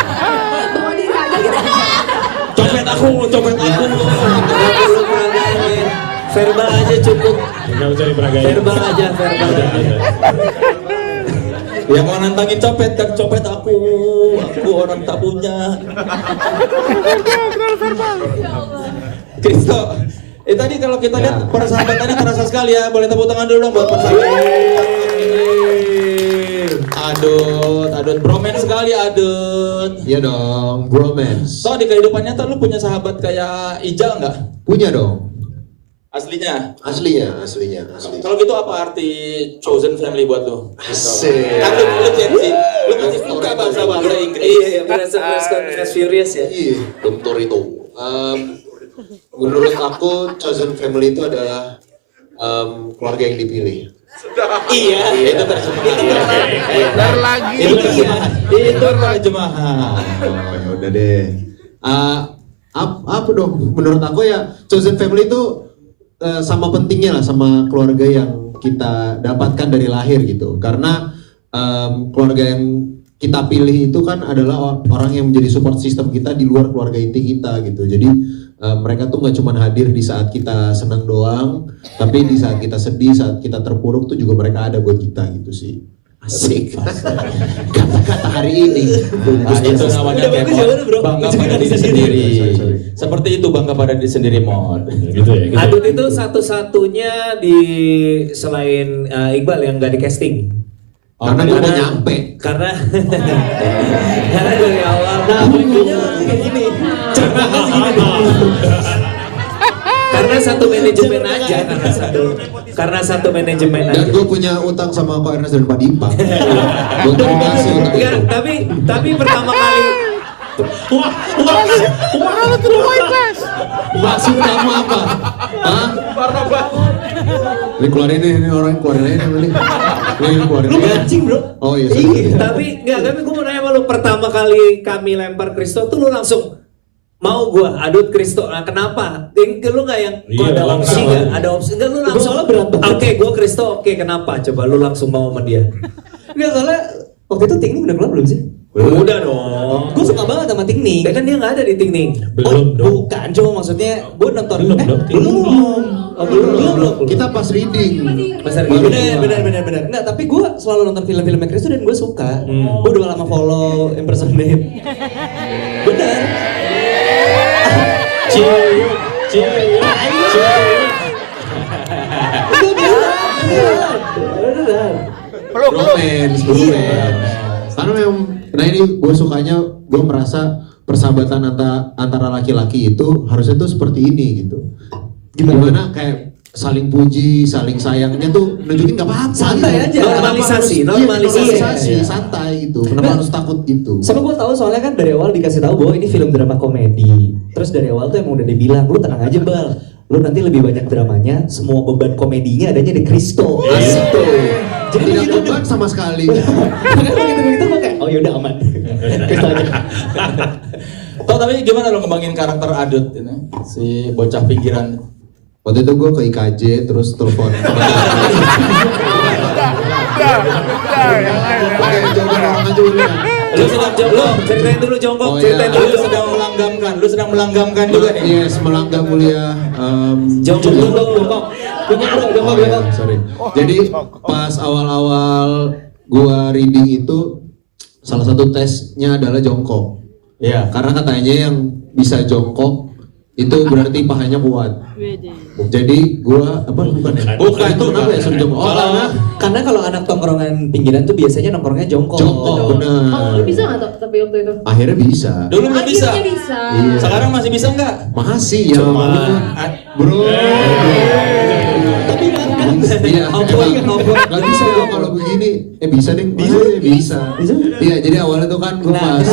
Bawa diri aja gitu. Copet aku. Verbal aja cukup. Nggak usah diperagain. Verbal aja. Ya mau nantangin copet kan, copet aku orang tak punya. Kristo, tadi kalau kita lihat persahabatannya terasa sekali ya, boleh tepuk tangan dulu dong buat persahabatan. Adut, bromance sekali Adut. Iya dong, bromance. So di kehidupan nyata lu punya sahabat kayak Ijal nggak? Punya dong. Aslinya. Kalau gitu apa arti chosen family buat lu? Asik. Kan lu Gen Z, lu masih suka bahasa Inggris. Iya, Fast Furious ya. Iya, bentur itu. Menurut aku chosen family itu adalah keluarga yang dipilih. Iya, itu terjemahan. lagi. Itu terjemahan. Oh, ya udah deh. apa dong? Menurut aku ya chosen family itu sama pentingnya lah sama keluarga yang kita dapatkan dari lahir gitu. Karena keluarga yang kita pilih itu kan adalah orang yang menjadi support system kita di luar keluarga inti kita gitu. Jadi mereka tuh nggak cuma hadir di saat kita senang doang, tapi di saat kita sedih, saat kita terpuruk tuh juga mereka ada buat kita gitu sih. Asik. Kata-kata hari ini. Itu namanya Kemot, bangga pada diri sendiri. Seperti itu, bangga pada diri sendiri, Mod. Gitu ya. Gitu. Adut itu satu-satunya di selain Iqbal yang nggak di casting. Karena gue udah nyampe. Karena dari awal makanya kayak gini. Ceritanya segini. Karena satu manajemen aja, karena satu manajemen aja. Dan gue punya utang sama Ko Ernest dan Pak Dipa. Gue terima kasih untuk itu. Tapi pertama kali maksud kamu apa? Hah? Ini keluarin ini orang keluarin aja nih. Ini keluarin. lu anjing bro. Oh iya. Sorry. Tapi gue mau nanya sama lu, pertama kali kami lempar Kristo tuh lu langsung mau gua adut Kristo. Nah, kenapa? Lu nggak yang Iya, ada opsi nggak? Ada opsi nggak? Lu langsung soalnya berat banget. Oke, gua Kristo. Oke, kenapa? Coba lu langsung mau sama dia. Enggak, soalnya waktu itu Ting Ning udah keluar belum sih? Udah dong. Gue suka banget sama Ting Ning. Ya kan dia nggak ada di Ting Ning. Belum dong. Bukan, cuma maksudnya gue nonton Belum. Kita pas reading. Bener. Enggak, tapi gue selalu nonton film-film Kristo dan gue suka. Gue udah lama follow impersonate. Bener. Romance. Karena memang, nah ini gue sukanya, gue merasa persahabatan antara laki-laki itu harusnya tuh seperti ini gitu. Gimana kayak saling puji, saling sayangnya tuh nunjukin gak apa-apa. Santai aja. Normalisasi, santai gitu. Kenapa harus takut gitu? Sama gue tahu soalnya kan dari awal dikasih tahu bahwa ini film drama komedi. Terus dari awal tuh emang udah dibilang, lu tenang aja Bal, lu nanti lebih banyak dramanya, semua beban komedinya adanya di Kristo. Asik tuh. Jadi tidak begitu beban sama sekali. begitu gue kayak, oh yaudah aman. Kristo aja. Toh tapi gimana lo ngembangin karakter Adut ini? Si bocah pinggiran. Waktu itu gue ke IKJ terus telepon. Lu sedang jongkok, ceritain dulu jongkok, ceritain dulu. Lu sedang melanggamkan juga nih. Yes, melanggam mulia. Jongkok. Sorry. Jadi pas awal-awal gua reading itu salah satu tesnya adalah jongkok. Iya. Karena katanya yang bisa jongkok itu berarti pahanya kuat. Jadi gua bukan itu kenapa ya suruh jongkok? Karena kalau anak tongkrongan pinggiran tuh biasanya nongkrongnya jongkok. Benar. Oh, lu bisa nggak tapi waktu itu? Akhirnya bisa. Dulu belum bisa. Akhirnya bisa. Iya. Sekarang masih bisa nggak? Masih ya. Bro. Iya, nggak bisa dong kalau begini. Bisa deh. Bisa. Iya, jadi awalnya tuh kan gue pas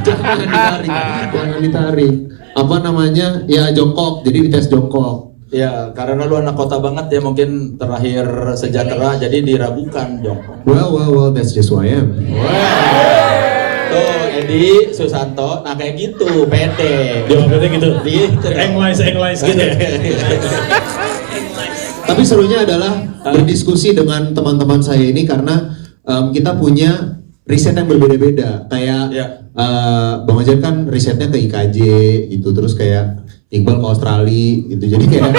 jangan ditarik. Apa namanya? Ya jongkok. Jadi dites jongkok. Ya, karena lu anak kota banget ya, mungkin terlahir sejahtera, jadi diragukan jongkok. Well, that's just who I am. Tuh, Edi Susanto, nah kayak gitu, pede. Jawabannya gitu. Gitu. English gitu. Tapi serunya adalah berdiskusi dengan teman-teman saya ini karena kita punya riset yang berbeda-beda. Kayak Bang Ajar kan risetnya ke IKJ gitu, terus kayak Iqbal ke Australia gitu. Jadi kayak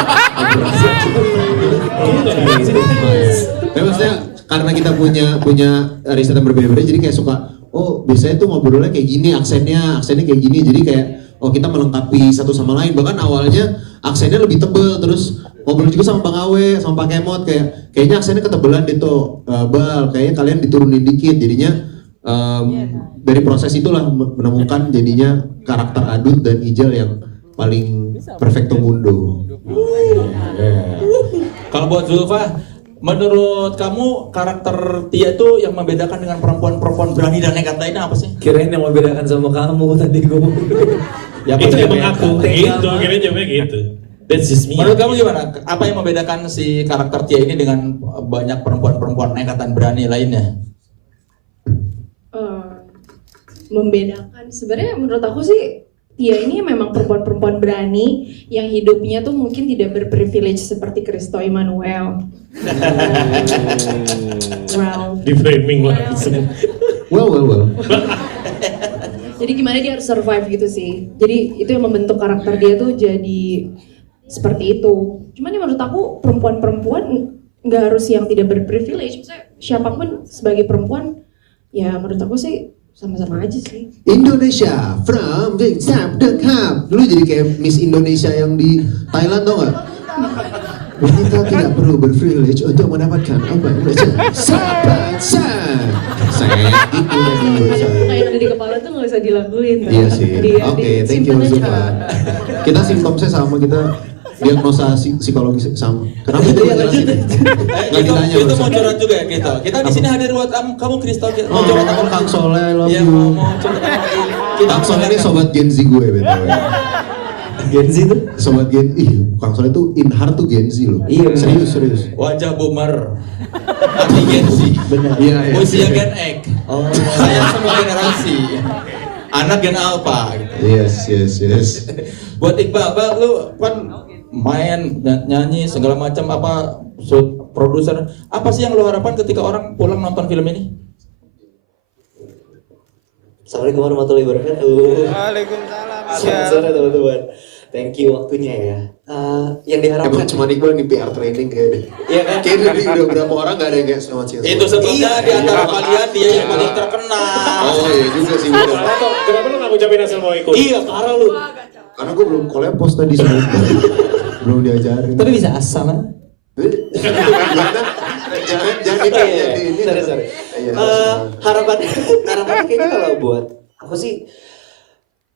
tapi maksudnya karena kita punya riset yang berbeda-beda, jadi kayak suka biasanya tuh ngobrolnya kayak gini, aksennya kayak gini. Jadi kayak kita melengkapi satu sama lain. Bahkan awalnya aksennya lebih tebel, terus ngobrol juga sama Bang Awe, sama Pak Kemot kayaknya aksennya ketebelan gitu, Bal, kayaknya kalian diturunin dikit. Jadinya dari proses itulah menemukan jadinya karakter Adut dan Ijal yang paling perfecto mundo. Kalau buat Zulfa, menurut kamu karakter Tia itu yang membedakan dengan perempuan-perempuan berani dan nekat lainnya apa sih? Kirain yang membedakan sama kamu tadi gue. Ya, itu emang aku gitu, akhirnya jawabnya gitu. That's just me. Menurut kamu gimana? Apa yang membedakan si karakter Tia ini dengan banyak perempuan-perempuan nekat dan berani lainnya? Membedakan sebenarnya menurut aku sih Tia ini memang perempuan-perempuan berani yang hidupnya tuh mungkin tidak berprivilege seperti Christo Emmanuel. Wow. Di framing langsung. Well. Jadi gimana dia harus survive gitu sih. Jadi itu yang membentuk karakter dia tuh jadi seperti itu. Cuman ya menurut aku perempuan-perempuan nggak harus yang tidak berprivilege. Misalnya siapapun sebagai perempuan, ya menurut aku sih sama-sama aja sih. Indonesia from the top the cup. Dulu jadi kayak Miss Indonesia yang di Thailand, tau gak? Wanita tidak perlu berprivilege untuk mendapatkan apa Indonesia. Sahabat saya gitu dulu saya. Kayak ada di kepala tuh nggak usah dilakuin. Iya sih. Oke, thank you Zupa. Kita simptomnya sama, kita diagnosa psikologis sama. Kenapa itu jelasin? Nggak ditanya. Kita mau curhat juga ya kita. Kita di sini hadir buat kamu Kristo. Mau curhat apa? Kang Soleh, I love Iya, you. mau curhat apa? Kang Soleh ini sobat Gen Z gue btw. Gen Z tuh? Sobat Gen, Kang Soleh tuh in heart tuh Gen Z loh. Iya, serius. Wajah boomer, hati Gen Z. Benar. Iya. Usia Gen X. Oh. Saya semua generasi. Anak Gen Alpha. Gitu. Yes. Buat Iqbal, lu kan main, nyanyi, segala macam apa, produser. Apa sih yang lu harapkan ketika orang pulang nonton film ini? Assalamualaikum warahmatullahi wabarakatuh. Waalaikumsalam. Selamat sore teman-teman. Thank you waktunya ya. Yang diharapkan Emang cuma Iqbal nih PR training kayaknya. Iya kan? Kayaknya dari udah berapa orang gak ada yang kayak selamat siang. Itu sebabnya di antara kalian dia yang paling terkenal. Oh iya juga sih bener. Kenapa lu nggak ngucapin asal mau ikut? Iya, parah lu. Karena gue belum kolepos tadi sama Iqbal. Belum diajarin. Tapi bisa asal kan? Jangan di ini. Sorry. Harapannya kayaknya kalau buat aku sih,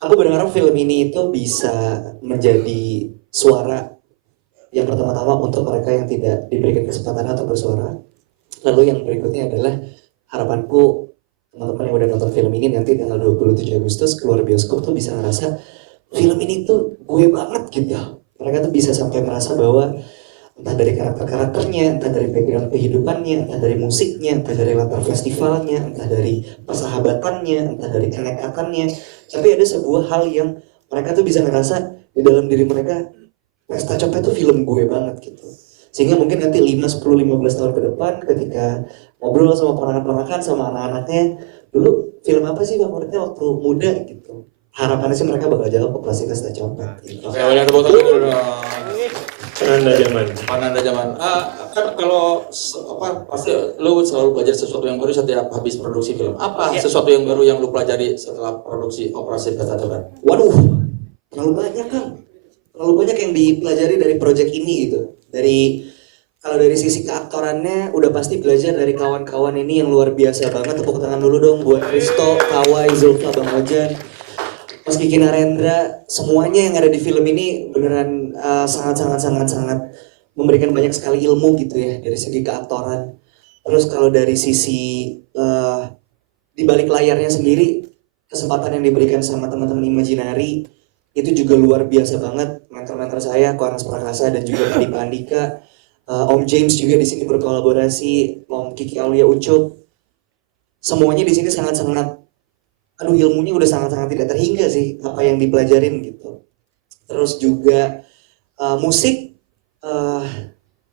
aku berharap film ini itu bisa menjadi suara yang pertama-tama untuk mereka yang tidak diberikan kesempatan atau bersuara. Lalu yang berikutnya adalah harapanku teman-teman yang udah nonton film ini nanti tanggal 27 Agustus keluar bioskop tuh bisa ngerasa film ini tuh gue banget gitu. Mereka tuh bisa sampai merasa bahwa entah dari karakter-karakternya, entah dari background kehidupannya, entah dari musiknya, entah dari latar festivalnya, entah dari persahabatannya, entah dari kenekatannya, tapi ada sebuah hal yang mereka tuh bisa ngerasa di dalam diri mereka, Pesta Copet tuh film gue banget gitu. Sehingga mungkin nanti 5, 10, 15 tahun ke depan ketika ngobrol sama ponakan-ponakan, sama anak-anaknya, dulu film apa sih favoritnya waktu muda gitu. Harapannya sih mereka bakal jawab operasi Pesta Copet gitu. Oke, boleh tepuk tangan dulu dong. Pananda zaman. Kan kalau pasti lu selalu belajar sesuatu yang baru setiap habis produksi film. Apa sesuatu yang baru yang lu pelajari setelah produksi Operasi Pesta Copet? Waduh, terlalu banyak kan. Terlalu banyak yang dipelajari dari project ini gitu. Kalau dari sisi keaktorannya udah pasti belajar dari kawan-kawan ini yang luar biasa banget. Tepuk tangan dulu dong buat Kristo, Kawai, Zulfa, Bang Ojan, Mas Kiki Narendra, semuanya yang ada di film ini beneran sangat memberikan banyak sekali ilmu gitu ya dari segi keaktoran. Terus kalau dari sisi di balik layarnya sendiri, kesempatan yang diberikan sama teman-teman Imaginary itu juga luar biasa banget. Mentor-mentor saya, Ko Anas Prakasa dan juga Adi Pandika, Om James juga di sini berkolaborasi, Om Kiki Aulia Ucup. Semuanya di sini sangat-sangat, ilmunya udah sangat-sangat tidak terhingga sih apa yang dipelajarin gitu. Terus juga musik,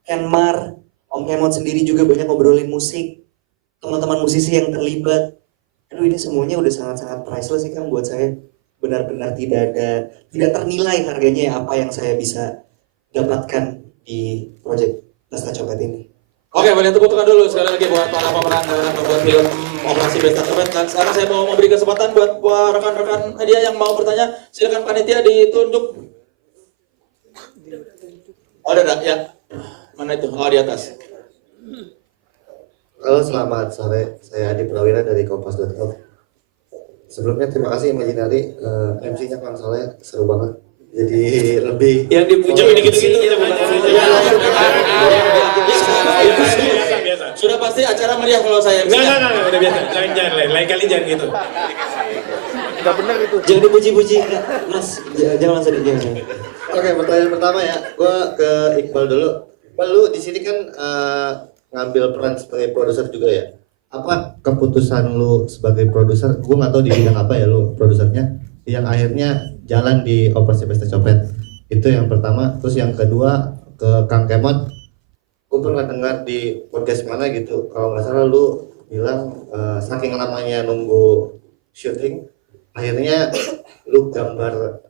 Kenmar, Om Kemon sendiri juga banyak ngobrolin musik, teman-teman musisi yang terlibat. Ini semuanya udah sangat-sangat priceless sih kan buat saya. Benar-benar tidak ternilai harganya ya apa yang saya bisa dapatkan di project Pesta Copet ini. Oke, boleh tepuk tangan dulu sekali lagi buat para pemeran dalam membuat film Operasi Pesta Copet. Dan sekarang saya mau memberi kesempatan buat rekan-rekan media yang mau bertanya. Silakan panitia ditunjuk. Oh, ada ya. Mana itu? Oh, di atas. Halo, selamat sore. Saya Adi Prawira dari Kompas.com. Sebelumnya terima kasih Imaginary, MC-nya Kang Soleh seru banget. Jadi lebih yang dipuji gitu-gitu kita Sudah pasti acara meriah kalau saya. Enggak, udah biasa. Jangan lain kali jangan gitu. Enggak benar itu. Jangan dipuji-puji, Mas. Jangan sedih, jangan. Oke, pertanyaan pertama ya. Gua ke Iqbal dulu. Iqbal, lu di sini kan ngambil peran sebagai produser juga ya. Apa keputusan lu sebagai produser? Gua nggak tahu di bidang apa ya lu produsernya, yang akhirnya jalan di operasi Pesta Copet. Itu yang pertama. Terus yang kedua ke Kang Kemot, gue pernah dengar di podcast mana gitu, kalau nggak salah lu bilang saking lamanya nunggu syuting, akhirnya lu gambar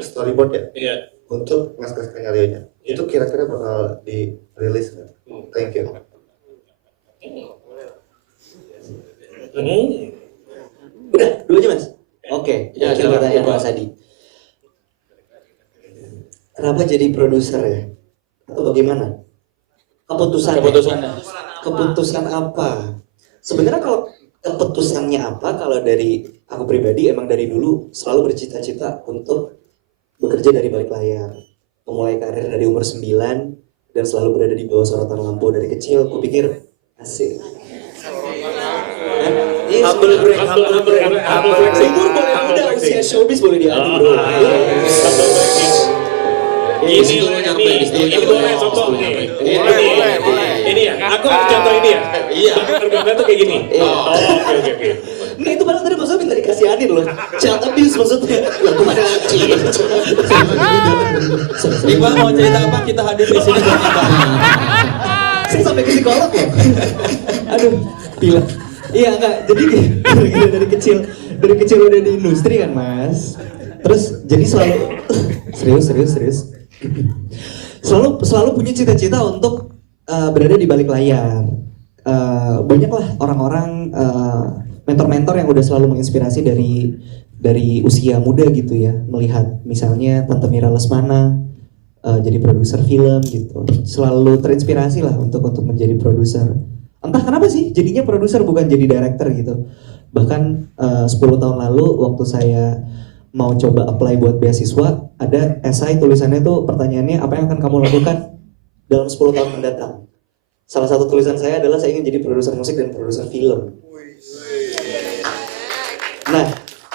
storyboard ya? Iya. Untuk naskah skenario-nya. Itu kira-kira bakal dirilis nggak? Thank you. Udah, dua aja Mas? Oke, Ya, mungkin silakan, pertanyaan Pak. Mas Adi. Kenapa jadi produser ya? Atau bagaimana? Keputusan apa? Sebenarnya kalau keputusannya apa, kalau dari aku pribadi emang dari dulu selalu bercita-cita untuk bekerja dari balik layar. Memulai karir dari umur 9 dan selalu berada di bawah sorotan lampu dari kecil. Aku pikir asik. Humble break. Umur boleh muda, usia showbiz boleh diadu bro. Ini boleh contoh nih. Ini ya, aku contoh ini ya. Iya. Tergambar tuh kayak gini. Oke. Nah itu padahal tadi maksudnya minta dikasihanin loh. Child abuse maksudnya. Lah kemana lagi? Iqbal mau cerita apa? Kita hadir di sini buat Iqbal. Saya sampai ke psikolog loh. Aduh, gila. Iya enggak, jadi dari kecil udah di industri kan Mas. Terus jadi selalu serius. Selalu punya cita-cita untuk berada di balik layar. Banyaklah orang-orang mentor-mentor yang udah selalu menginspirasi dari usia muda gitu ya, melihat misalnya Tante Mira Lesmana jadi produser film gitu, selalu terinspirasi lah untuk menjadi produser. Entah kenapa sih jadinya produser bukan jadi director gitu. Bahkan 10 tahun lalu waktu saya mau coba apply buat beasiswa, ada esai tulisannya tuh pertanyaannya apa yang akan kamu lakukan dalam 10 tahun mendatang. Salah satu tulisan saya adalah saya ingin jadi produser musik dan produser film. Nah,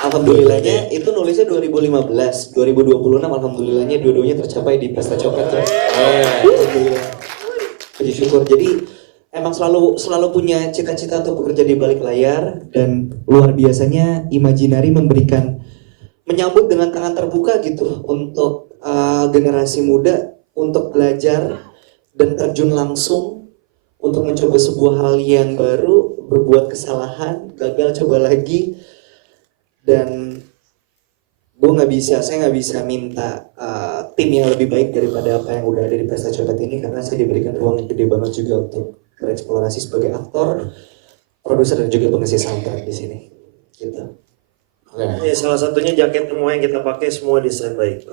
alhamdulillahnya itu nulisnya 2015, 2026 alhamdulillahnya dua-duanya tercapai di Pesta Copet. Alhamdulillah. Puji syukur. Jadi emang selalu punya cita-cita untuk bekerja di balik layar, dan luar biasanya Imaginary menyambut dengan tangan terbuka gitu untuk generasi muda untuk belajar dan terjun langsung untuk mencoba sebuah hal yang baru, berbuat kesalahan, gagal coba lagi. Dan saya nggak bisa minta tim yang lebih baik daripada apa yang udah ada di Pesta Copet ini, karena saya diberikan ruang yang gede banget juga untuk bereksplorasi sebagai aktor, produser dan juga pengisi soundtrack di sini. Gitu. Ya, salah satunya jaket semua yang kita pakai semua desain baik.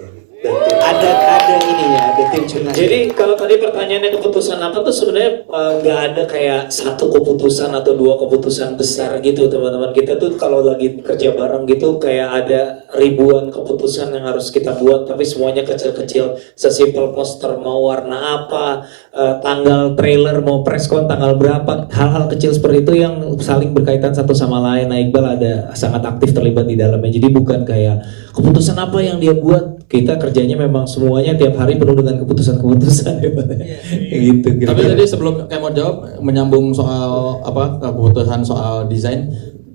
Ada ininya, ada tim cungan. Jadi kalau tadi pertanyaannya keputusan apa tuh sebenarnya nggak ada kayak satu keputusan atau dua keputusan besar gitu teman-teman. Kita tuh kalau lagi kerja bareng gitu kayak ada ribuan keputusan yang harus kita buat, tapi semuanya kecil-kecil. Sesimpel poster mau warna apa, tanggal trailer mau preskon tanggal berapa, hal-hal kecil seperti itu yang saling berkaitan satu sama lain. Nah Iqbal ada sangat aktif terlibat di dalamnya. Jadi bukan kayak keputusan apa yang dia buat, kita kerjanya memang semuanya tiap hari penuh dengan keputusan-keputusan gitu. Tapi tadi sebelum kayak mau jawab menyambung soal apa keputusan soal desain,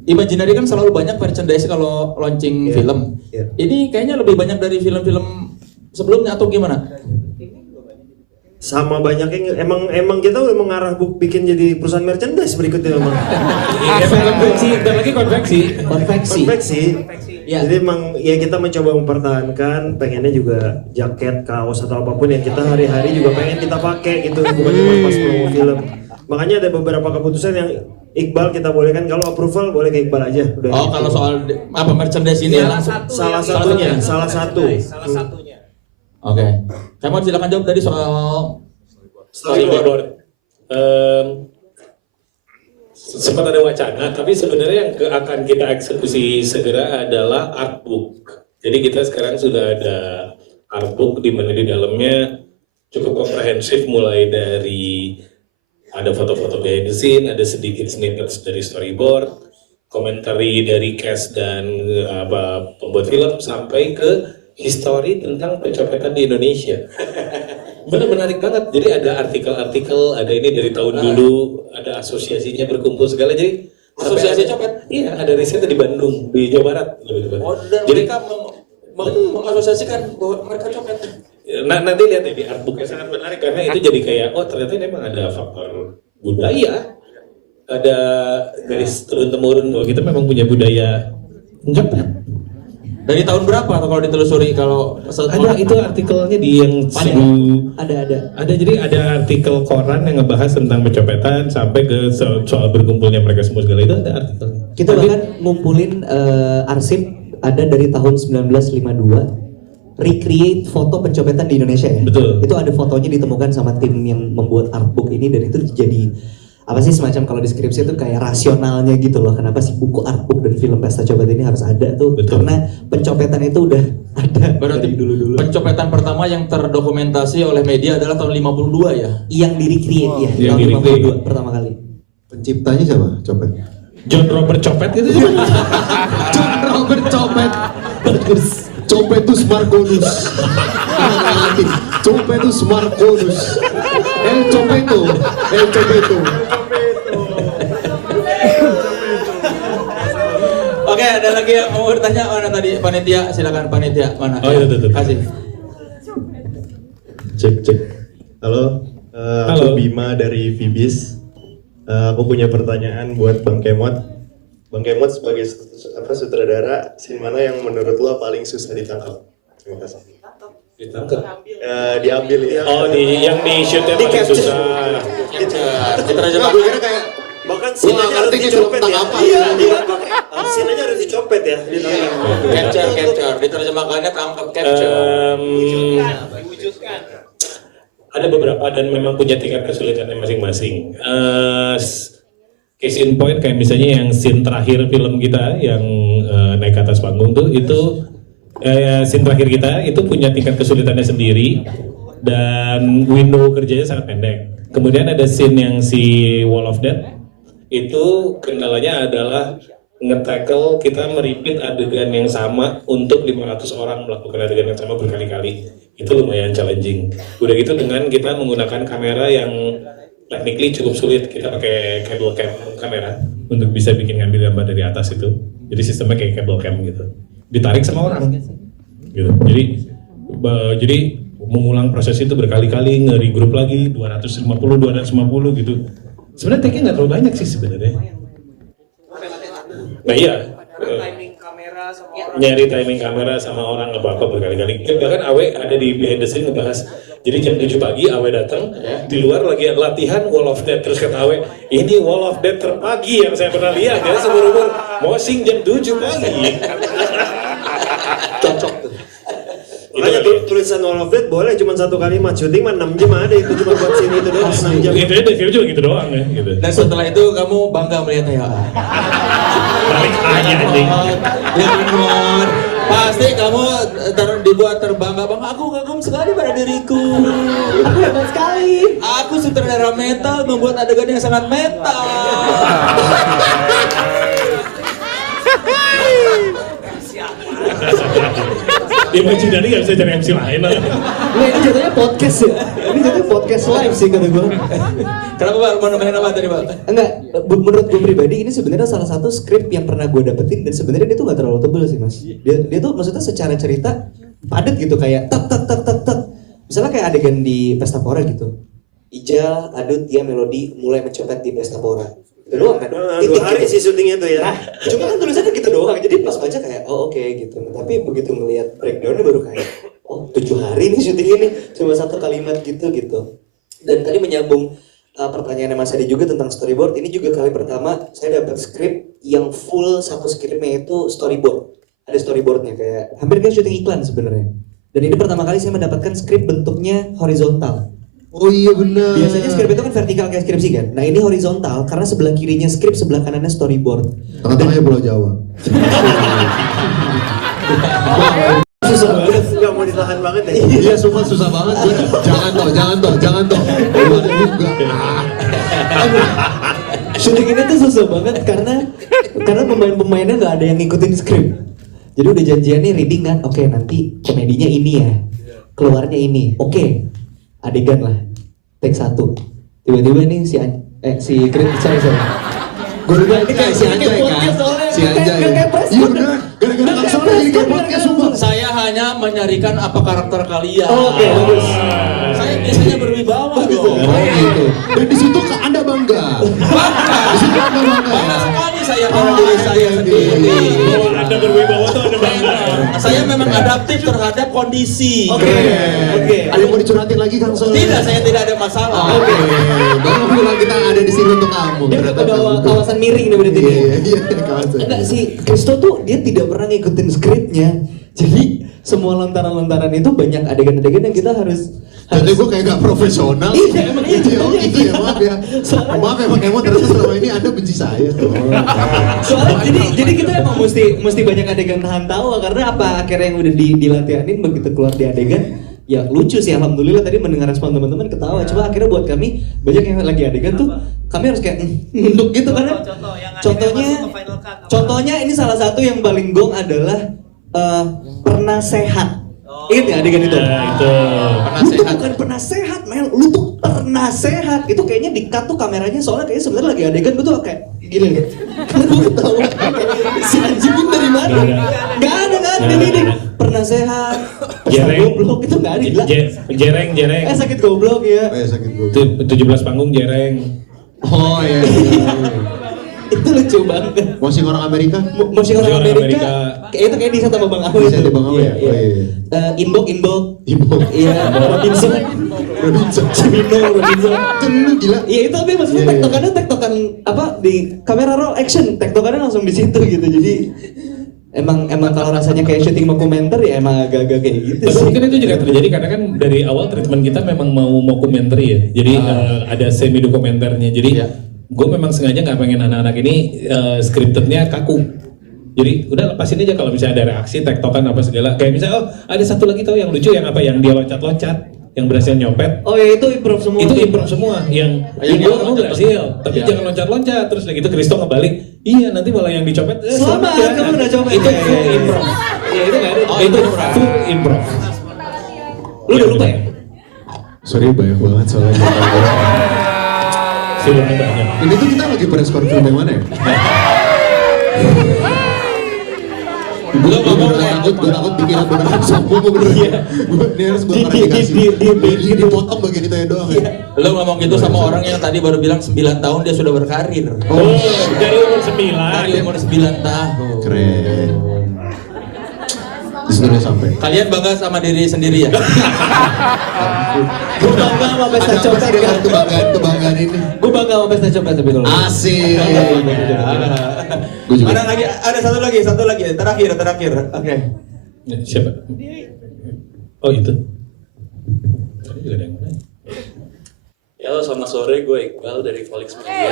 Imaginary kan selalu banyak merchandise kalau launching film. Ini kayaknya lebih banyak dari film-film sebelumnya atau gimana? Sama banyaknya emang kita udah mengarah bikin jadi perusahaan merchandise berikutnya memang. Konveksi. Ya. Jadi emang ya kita mencoba mempertahankan, pengennya juga jaket, kaos atau apapun yang kita hari-hari juga pengen kita pakai gitu, bukan cuma pas promo film. Makanya ada beberapa keputusan yang Iqbal kita bolehkan, kalau approval boleh ke Iqbal aja. Udah gitu. Kalau soal apa merchandise ini ya, salah satu. Oke. Saya mau silakan jawab tadi soal storyboard. Sempat ada wacana, tapi sebenarnya yang akan kita eksekusi segera adalah artbook. Jadi kita sekarang sudah ada artbook di mana di dalamnya cukup komprehensif, mulai dari ada foto-foto behind the scene, ada sedikit snippets dari storyboard, komentari dari cast dan pembuat film, sampai ke history tentang pencopetan di Indonesia. Benar menarik banget. Jadi ada artikel-artikel, ada ini dari tahun dulu, ada asosiasinya berkumpul segala. Jadi asosiasi copet. Iya, ada risetnya di Bandung, di Jawa Barat. Dan jadi mereka mengasosiasikan bahwa mereka copet. Nah, nanti lihat ya di artbooknya sangat menarik karena itu jadi kayak ternyata memang ada faktor budaya, ada garis turun temurun bahwa kita memang punya budaya mencopet. Dari tahun berapa atau kalau ditelusuri kalau ada itu artikelnya di yang ada jadi ada artikel koran yang ngebahas tentang pencopetan sampai ke soal berkumpulnya mereka semua segala itu ada artikelnya. Kita bahkan ngumpulin arsip ada dari tahun 1952 recreate foto pencopetan di Indonesia ya. Betul. Itu ada fotonya ditemukan sama tim yang membuat artbook ini dan itu jadi apa sih semacam kalau deskripsi itu kayak rasionalnya gitu loh. Kenapa sih buku artbook dan film Pesta Copet ini harus ada tuh? Betul. Karena pencopetan itu udah ada. Berarti dulu. Pencopetan pertama yang terdokumentasi oleh media adalah tahun 52 ya? Yang di-recreate ya, yang tahun di-recreate. 52 pertama kali. Penciptanya siapa? Copet. John Robert Copet itu John Robert Copet. Bagus. Copetus Marconus. Copetus Marconus. El Copeto. Oke, ada lagi yang mau bertanya? Mana tadi panitia? Silakan panitia. Mana? Oh, itu. Kasih. Cek. Halo, Halo. aku Bima dari Vibis. Aku punya pertanyaan buat Bang Kemot. Bang Kemot sebagai sutradara, scene mana yang menurut lo paling susah ditangkap? Terima kasih. ditangkap. Diambil ya. Oh, yang di shootnya paling susah. Diterjemahkan kayak bahkan sinanya harus dicopet ya. Iya, sinanya harus dicopet ya. capture, diterjemahkannya tangkap capture. Ada beberapa dan memang punya tingkat kesulitannya masing-masing. Case in point kayak misalnya yang scene terakhir film kita yang naik ke atas panggung tuh itu scene terakhir kita itu punya tingkat kesulitannya sendiri dan window kerjanya sangat pendek. Kemudian ada scene yang si Wall of Death itu kendalanya adalah nge-tackle kita meripit adegan yang sama untuk 500 orang melakukan adegan yang sama berkali-kali. Itu lumayan challenging. Udah gitu dengan kita menggunakan kamera yang technically cukup sulit. Kita pakai cable cam kamera untuk bisa bikin ngambil gambar dari atas itu. Jadi sistemnya kayak cable cam gitu. Ditarik sama orang. Gitu. Jadi mengulang proses itu berkali-kali, nge-regroup lagi 250 gitu. Sebenarnya take-nya nggak terlalu banyak sih sebenarnya. Nah iya, nyari timing kamera sama orang apa-apa berkali-kali. Bahkan Awe ada di behind the scene ngebahas. Jadi jam 7 pagi Awe datang, di luar lagi latihan Wall of Death. Terus kata Awe, ini Wall of Death terpagi yang saya pernah lihat ya seumur-umur. Mosing jam 7 pagi. Cocok tuh. Makanya tulisan Wall of Death boleh cuma satu kalimat, syuting mah 6 jam ada itu cuma buat sini itu doang 6 jam. Itu aja film cuma gitu doang ya gitu. Dan setelah itu kamu bangga melihatnya ya. Balik aja anjing. Ya benar. Pasti kamu dibuat terbangga. Bang, aku kagum sekali pada diriku. Aku hebat sekali. Aku sutradara metal membuat adegan yang sangat metal. Imajinari nggak bisa cari MC lain lah. Nah, ini jatuhnya podcast ya. Ini jatuhnya podcast live sih kata gue. Kenapa Bang? Mau nambahin apa tadi Bang? Enggak, menurut gue pribadi ini sebenarnya salah satu skrip yang pernah gue dapetin dan sebenarnya dia tuh nggak terlalu tebel sih mas. Dia tuh maksudnya secara cerita padat gitu kayak tak. Misalnya kayak adegan di Pesta Pora gitu. Ijal, Adut, Tia, Melodi mulai mencopet di Pesta Pora. Itu doang kan? 2 hari sih syutingnya tuh ya. Cuma kan tulisannya gitu doang, jadi pas baca kayak oh oke gitu. Tapi begitu ngelihat breakdownnya baru kayak oh 7 hari nih syuting ini cuma satu kalimat gitu. Dan tadi menyambung pertanyaannya Mas Adi juga tentang storyboard. Ini juga kali pertama saya dapat skrip yang full satu skripnya itu storyboard. Ada storyboardnya kayak hampir kayak syuting iklan sebenarnya. Dan ini pertama kali saya mendapatkan skrip bentuknya horizontal. Oh iya benar. Biasanya skrip itu kan vertikal kayak skripsi kan. Nah ini horizontal karena sebelah kirinya skrip, sebelah kanannya storyboard. Tengah-tengahnya Pulau Jawa. Susah banget. Nggak mau ditahan banget ya. Iya sumpah susah banget. Jangan toh. Syuting ini tuh susah banget karena pemain-pemainnya nggak ada yang ngikutin skrip. Jadi udah janjian nih reading kan. Oke, nanti komedinya ini ya. Keluarnya ini. Oke. Adegan lah. Take 1. Tiba-tiba nih si Krit sorry. Gue lupa ini kayak si Anjay kan. Si Anjay. Iya bener. Gara-gara langsung jadi kayak podcast sumpah. Saya hanya menyarikan apa karakter kalian. Oke, bagus. Saya biasanya berwibawa dong. Oh gitu. Dan di situ Anda bangga. Di situ Anda bangga. Bangga sekali saya pada diri saya sendiri. Bahwa Anda berwibawa tuh Anda bangga. Saya memang adaptif terhadap kondisi. Oke. Ada yang mau dicurhatin lagi Kang Sol? Tidak, saya tidak ada masalah. Oke. Baru bilang kita ada di sini untuk kamu. Dia Ternyata udah kamu. kawasan miring nih berarti dia. Iya, kawasan. Enggak sih, Kristo tuh dia tidak pernah ngikutin skripnya. Jadi semua lontaran-lontaran itu banyak adegan-adegan yang kita harus Jadi gue kayak gak profesional. Iya, emang iya, gitu ya, maaf ya. Maaf ya Bang Emon, ternyata selama ini Anda benci saya tuh. Soalnya jadi kita emang mesti banyak adegan tahan tawa karena apa akhirnya yang udah dilatihanin begitu keluar di adegan ya lucu sih, alhamdulillah tadi mendengar respon teman-teman ketawa. Coba akhirnya buat kami banyak yang lagi adegan tuh kami harus kayak nunduk gitu karena contohnya ini salah satu yang paling gong adalah pernah sehat. Ingat ya adegan itu? Itu. Lu tuh bukan pernah sehat, Mel. Lu tuh pernah sehat. Itu kayaknya di-cut tuh kameranya soalnya kayaknya sebenarnya lagi adegan gue tuh kayak gini nih. Karena gue ketawa. Si anjing ini dari mana? Gak ada ini. Pernah sehat. Jereng. Goblok itu gak ada. Gila. Jereng. Sakit goblok ya. Sakit goblok. 17 panggung jereng. Oh iya. Itu lucu banget. Musik orang Amerika? Musik orang Amerika. Kayak itu kayak di sama Bang Awe. Bisa di Bang Awe ya? Oh iya. Inbok. Iya. Robinson. Cimino. Lu gila. Iya itu tapi maksudnya tektokan apa di kamera roll action, tektokannya langsung di situ gitu. Jadi emang kalau rasanya kayak syuting dokumenter ya emang agak-agak kayak gitu Tapi sih. mungkin itu juga terjadi karena kan dari awal treatment kita memang mau dokumenter ya. Jadi ada semi dokumenternya. Jadi gue memang sengaja nggak pengen anak-anak ini scriptednya kaku. Jadi udah lepasin aja kalau misalnya ada reaksi, tektokan apa segala. Kayak misalnya ada satu lagi tau yang lucu yang apa yang dia loncat-loncat, yang berhasil nyopet. Oh ya itu improv semua. Itu improv semua. Yang kamu berhasil, tapi jangan loncat-loncat. Terus lagi itu Kristo ngebalik. Iya nanti malah yang dicopet. Selamat ya. kamu udah coba. Itu full improv. Iya itu nggak ada. Itu full improv. Lu udah lupa ya? Sorry banyak banget soalnya. Filmnya banyak. Ini tuh kita lagi preskon film yang mana ya? Gue takut pikiran beneran sombong beneran. Ini harus gue klarifikasi. Dia dipotong bagian itu ya doang ya. Lo ngomong gitu sama orang yang tadi baru bilang 9 tahun dia sudah berkarir. Oh, dari umur 9. Dari umur 9 tahun. Keren. Di situ udah sampai. Kalian bangga sama diri sendiri ya? Gue bangga sama pesta copet kan. Kebanggaan ini. Gue bangga sama pesta copet tapi kalau. Asik. Mana lagi? Ada satu lagi. Terakhir. Oke. Siapa? Oh itu. Tadi juga ada yang mana? Halo, selamat sore. Gue Iqbal dari Volix Media.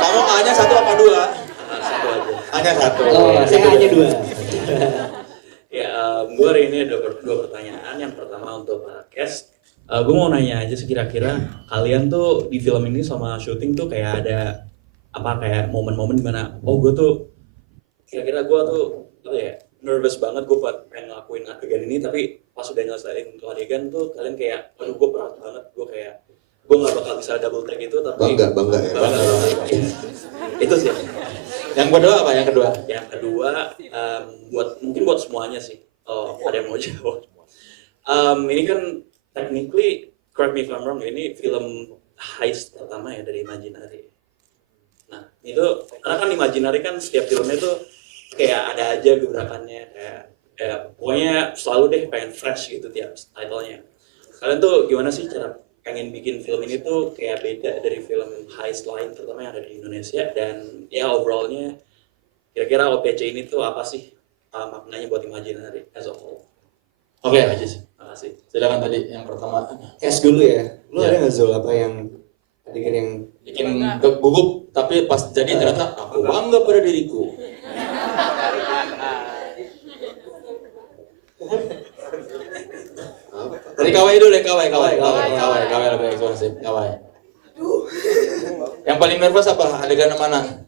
Kamu A-nya 1 apa 2? Satu aja. Hanya 1. Oh, saya hanya 2. Ya, gue hari ini ada dua pertanyaan. Yang pertama untuk Pak Kes. Gue mau nanya aja sih kira-kira kalian tuh di film ini sama syuting tuh kayak ada apa kayak momen-momen dimana gue tuh kira-kira gue tuh apa ya nervous banget gue pengen ngelakuin adegan ini tapi pas udah nyelesain untuk adegan tuh kalian kayak aduh gue berat banget gue kayak gue nggak bakal bisa double take itu tapi Bangga ya. itu sih. Yang kedua apa? Yang kedua mungkin buat semuanya sih. Oh, ada yang mau jawab. Ini kan technically, correct me if I'm wrong, ini film heist pertama ya dari Imaginary. Nah, itu karena kan Imaginary kan setiap filmnya tuh kayak ada aja gebrakannya kayak pokoknya selalu deh pengen fresh gitu tiap title-nya. Kalian tuh gimana sih cara pengen bikin film ini tuh kayak beda dari film heist lain terutama yang ada di Indonesia dan ya overallnya kira-kira OPC ini tuh apa sih maknanya buat Imaginary as a whole? Oke. Aja sih. Makasih. Silakan tadi yang pertama. Cash dulu ya. Lu ada nggak Zul apa yang adegan yang bikin gugup tapi pas jadi ternyata aku bangga pada diriku. Dari kawai dulu deh, kawai lebih ekspresif, kawai. Yang paling nervous apa? Adegan mana?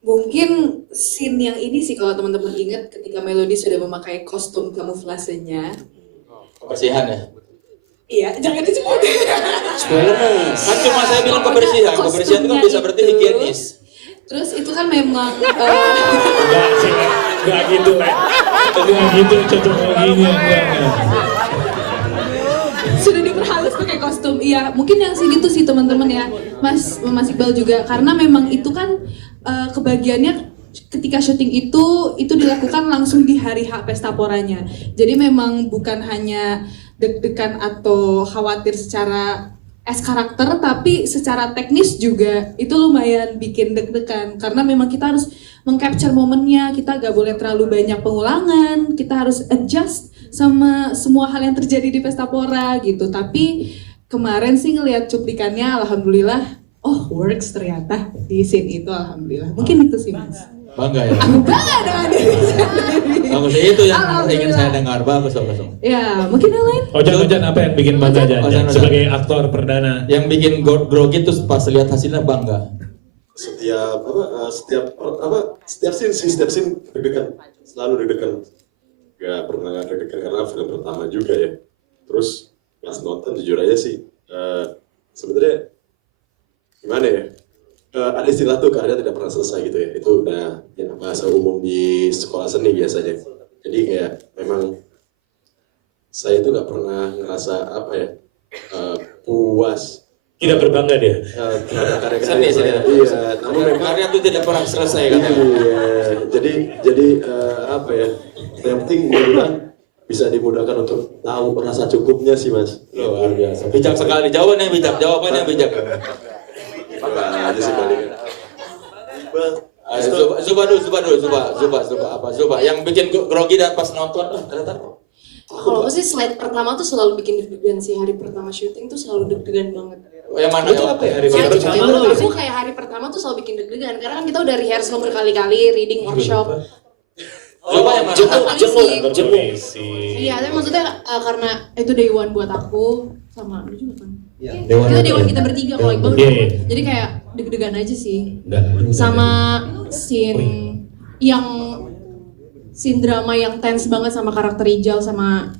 Mungkin scene yang ini sih kalau teman-teman ingat ketika Melody sudah memakai kostum kamuflasenya. Kebersihan ya? Iya, jangan disebut. Kan cuma saya bilang kebersihan itu kan bisa berarti higienis. Terus itu kan memang Enggak sih, enggak gitu, Le. Enggak gitu cocokologinya, enggak. sudah diperhalus pakai kostum. Iya, mungkin yang sini tuh sih teman-teman ya, Mas Iqbal juga, karena memang itu kan kebagiannya ketika syuting itu dilakukan langsung di hari H pesta poranya. Jadi memang bukan hanya deg-degan atau khawatir secara karakter, tapi secara teknis juga itu lumayan bikin deg-degan karena memang kita harus mengcapture momennya, kita gak boleh terlalu banyak pengulangan, kita harus adjust sama semua hal yang terjadi di pesta pora gitu. Tapi kemarin sih ngelihat cuplikannya, alhamdulillah, oh works ternyata di scene itu, alhamdulillah. Mungkin itu sih Mas. Bangga ya. Aku bangga dengan diri sendiri. Bagus, itu yang ingin saya dengar. Bagus. Ya, mungkin yang lain. Ojan apa yang bikin bangga Jan? Sebagai aktor perdana. Yang bikin grogi tuh pas lihat hasilnya bangga. Setiap scene deg-degan, selalu deg-degan. Gak pernah gak deg-degan karena film pertama juga ya. Terus pas nonton jujur aja sih, sebenarnya gimana ya? Ada istilah tuh karya tidak pernah selesai gitu ya. Itu udah ya, bahasa umum di sekolah seni biasanya. Jadi kayak memang saya itu nggak pernah ngerasa apa ya, puas. Tidak berbangga dia. Terhadap karya-karya. Iya, namun memang karya itu tidak pernah selesai kan. Iya, jadi apa ya? Yang penting mudah-mudahan bisa dimudahkan untuk tahu rasa cukupnya sih Mas. Luar biasa. Bijak sekali, jawaban yang bijak. Ada sih paling. Coba yang bikin grogi dan pas nonton ternyata. Kalau aku sih slide pertama tuh selalu bikin deg-degan sih, hari pertama syuting tuh selalu deg-degan banget. Yang mana itu apa ya? Hari pertama aku kayak hari pertama tuh selalu bikin deg-degan karena kan kita udah rehearsal berkali-kali, reading workshop. Coba yang mana? Jemu. Iya, tapi maksudnya karena itu day one buat aku sama lu juga kan. Kita day one kita bertiga kalau Iqbal. Jadi kayak deg-degan aja sih. Sama scene drama yang tense banget sama karakter Rijal sama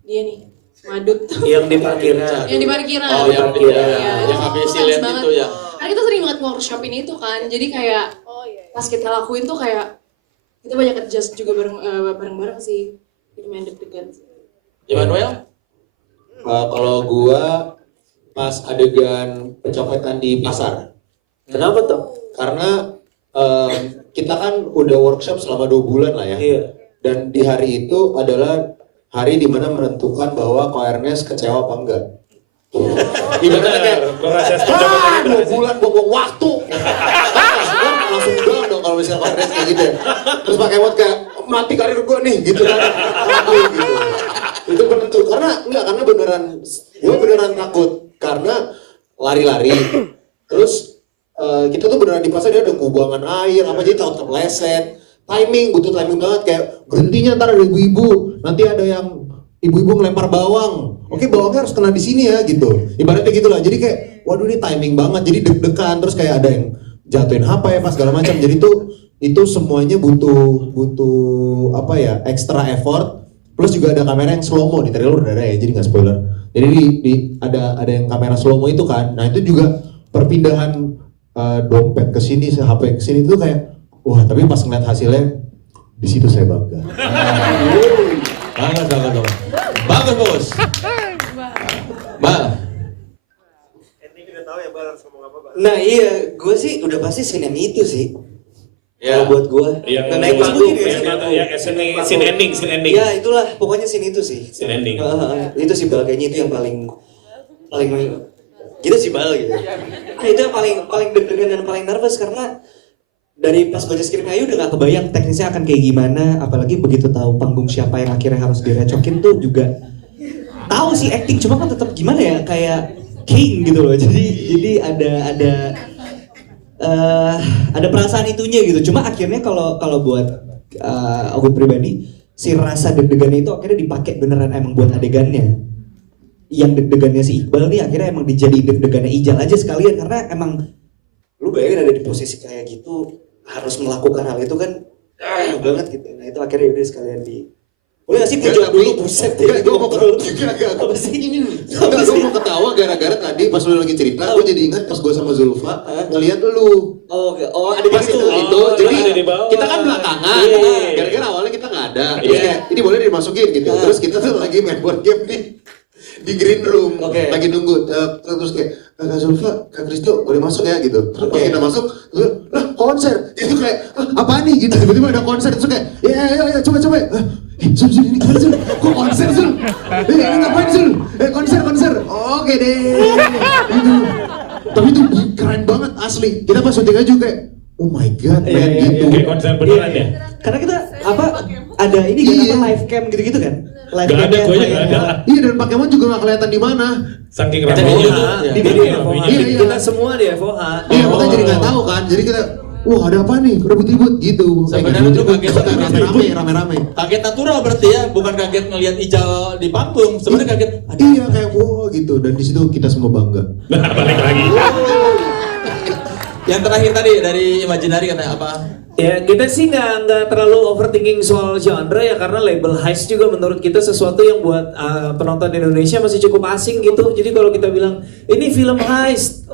dia nih, Madut. Yang di parkiran. Yang di parkiran. Oh, yang habis lihat itu ya. Karena kita sering banget workshopin itu kan. Jadi kayak pas kita lakuin tuh kayak kita banyak adjust juga bareng-bareng sih. Jadi main deg-degan sih. Immanuel? Kalau gua pas adegan pencopetan di pasar. Kenapa tuh? Karena kita kan udah workshop selama 2 bulan lah ya. Iya. Dan di hari itu adalah hari dimana menentukan bahwa Ko Ernest kecewa apa enggak. Ibaratnya kayak proses pencopetan 2 bulan buang waktu. Langsung doang dong kalau misalnya Ko Ernest kayak gitu. Terus pakai mod kayak mati karir gue nih gitu kan. Gitu. Itu penentu karena beneran takut karena lari-lari. Terus kita tuh beneran di pasar dia ada kubangan air apa jadi takut kepleset. Butuh timing banget kayak berhentinya ntar ada ibu-ibu, nanti ada yang ibu-ibu ngelempar bawang. Oke, bawangnya harus kena di sini ya gitu. Ibaratnya gitu lah. Jadi kayak waduh ini timing banget. Jadi deg-degan terus kayak ada yang jatuhin HP ya pas segala macam. Jadi itu semuanya butuh apa ya? Extra effort. Plus juga ada kamera yang slow mo di trailer udah ada ya. Jadi nggak spoiler. Jadi ada yang kamera slow mo itu kan. Nah, itu juga perpindahan dompet ke sini, HP ke sini itu kayak wah, tapi pas ngeliat hasilnya di situ saya bangga. Bagus. Mbak. Nah iya, gue sih udah pasti scene yang itu sih. Ya. Buat gue. Yang naik panggung ya. Scene ending. Ya itulah, pokoknya scene itu sih. Scene ending. Itu sih Bal, kayaknya itu yang paling gitu sih Bal gitu. Itu yang paling deg-degan dan paling nervous karena dari pas baca skripnya udah gak kebayang teknisnya akan kayak gimana, apalagi begitu tahu panggung siapa yang akhirnya harus direcokin tuh juga tahu sih acting, cuma kan tetap gimana ya kayak king gitu loh. Jadi ada perasaan itunya gitu. Cuma akhirnya kalau buat aku pribadi si rasa deg-degannya itu akhirnya dipakai beneran emang buat adegannya. Yang deg-degannya si Iqbal nih akhirnya emang dijadiin deg-degannya Ijal aja sekalian karena emang lu bayangin ada di posisi kayak gitu harus melakukan hal itu kan banget gitu. Nah itu akhirnya udah sekalian Boleh nggak sih gue jawab dulu, buset ya. Enggak, gue mau apa sih ini? Enggak, gue mau ketawa gara-gara tadi pas lu lagi cerita, gue jadi ingat pas gue sama Zulfa ngeliat lu. Oh ada di Pas situ. itu, jadi ada di bawah. kita kan belakangan. Iya. Gara-gara awalnya kita nggak ada. Terus kayak ini boleh dimasukin gitu. Terus kita tuh lagi main board game di green room, lagi nunggu. Terus kayak Kak Zulfa, Kak Kristo boleh masuk ya gitu. Terus pas kita masuk, lah konser. Itu kayak apa nih gitu. Tiba-tiba ada konser terus kayak ya coba. Zul ini kan Zul, kok konser Zul? Ini ngapain Zul? Konser. Oke deh. Gitu. Tapi itu keren banget asli. Kita pas syuting aja juga kayak, oh my god, man gitu. Kayak konser beneran ya? Karena kita ada ini kan apa live cam gitu-gitu kan? Live Gak ada, gue kayak- gak ada. Iya, dan Pokemon juga gak kelihatan di mana. Saking Kita ramai. di FOH, Iya. kita semua di FOH. Iya, makanya jadi nggak tahu kan. Jadi kita, wah ada apa nih? Ribut-ribut gitu. Sebenarnya itu kaget rame-rame. Kaget natural berarti ya, bukan kaget ngelihat Ical di panggung. Sebenarnya kaget. Iya kayak wow gitu. Dan di situ kita semua bangga. Balik lagi. Yang terakhir tadi dari Imaginary katanya apa? Ya kita sih nggak terlalu overthinking soal genre ya, karena label Heist juga menurut kita sesuatu yang buat penonton Indonesia masih cukup asing gitu. Jadi kalau kita bilang ini film Heist,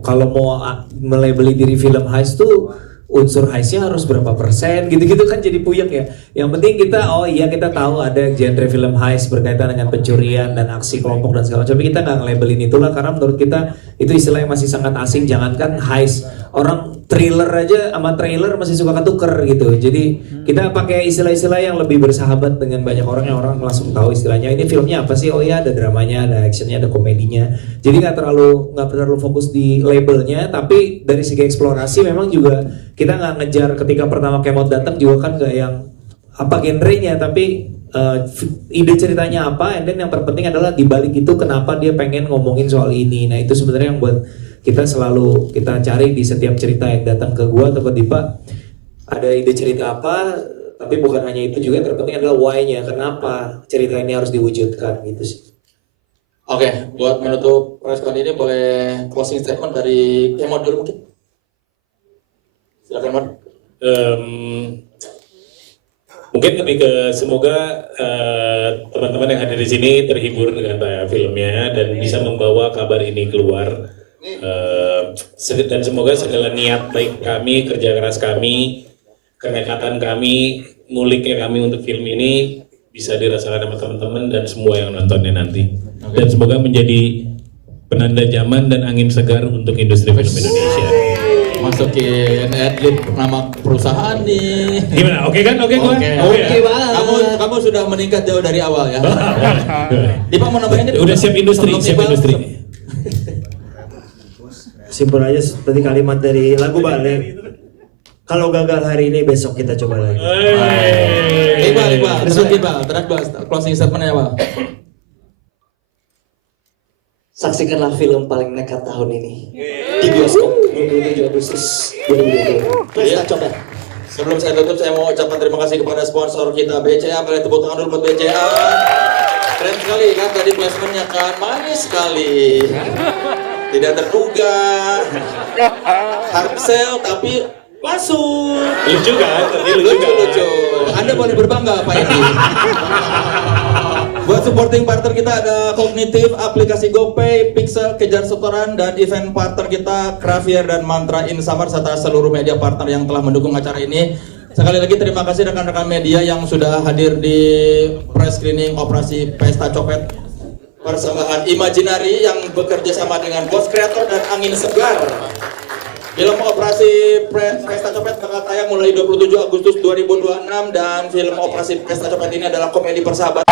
kalau mau melabeli diri film Heist tuh unsur heistnya harus berapa persen gitu-gitu kan jadi puyeng ya. Yang penting kita kita tahu ada genre film heist berkaitan dengan pencurian dan aksi kelompok dan segala macam. Tapi kita nggak nge-labelin itulah karena menurut kita itu istilah yang masih sangat asing. Jangankan heist, orang thriller aja sama trailer masih suka ketuker gitu. Jadi kita pakai istilah-istilah yang lebih bersahabat dengan banyak orang yang orang langsung tahu istilahnya ini filmnya apa sih. Oh iya, ada dramanya, ada actionnya, ada komedinya. Jadi nggak terlalu fokus di labelnya. Tapi dari segi eksplorasi memang juga kita nggak ngejar ketika pertama Kemot datang juga kan nggak yang apa genrenya, tapi ide ceritanya apa, and then yang terpenting adalah dibalik itu kenapa dia pengen ngomongin soal ini. Nah itu sebenarnya yang buat kita selalu kita cari di setiap cerita yang datang ke gua atau ke Dipa, ada ide cerita apa, tapi bukan hanya itu juga, yang terpenting adalah why-nya, kenapa cerita ini harus diwujudkan gitu sih. Oke, buat menutup respon ini boleh closing statement dari Kemot dulu mungkin. Silakan, Mon. Mungkin lebih ke semoga teman-teman yang hadir di sini terhibur dengan filmnya dan bisa membawa kabar ini keluar. Dan semoga segala niat baik kami, kerja keras kami, kenekatan kami, nguliknya kami untuk film ini bisa dirasakan sama teman-teman dan semua yang nontonnya nanti. Dan semoga menjadi penanda zaman dan angin segar untuk industri film Indonesia. Masukin adlib nama perusahaan nih. Gimana? Oke kan? Oke gue? Oke banget. Kamu sudah meningkat jauh dari awal ya. Dipa mau nambahin deh. Udah siap industri, siap industri. Simpel aja seperti kalimat dari lagu Balik. Kalau gagal hari ini, besok kita coba lagi. Iqbal, terakhir closing statementnya apa? Saksikanlah film paling nekat tahun ini di bioskop 27 Agustus 2020. Pesta Copet. Sebelum saya tutup, saya mau ucapkan terima kasih kepada sponsor kita BCA. Boleh tepuk tangan dulu buat BCA. Keren sekali kan tadi placementnya kan, manis sekali. Tidak terduga. Hard sell tapi masuk. Lucu kan? Lucu. Anda boleh berbangga Pak Edi. Buat supporting partner kita ada Kognitif, aplikasi GoPay, Pixel, Kejar Setoran, dan event partner kita Cravier dan Mantra Insamar serta seluruh media partner yang telah mendukung acara ini. Sekali lagi terima kasih rekan-rekan media yang sudah hadir di press screening operasi Pesta Copet persembahan Imaginary yang bekerja sama dengan Bos Kreator dan Angin Segar. Film operasi Pesta Copet bakal tayang mulai 27 Agustus 2026 dan film operasi Pesta Copet ini adalah komedi persahabatan.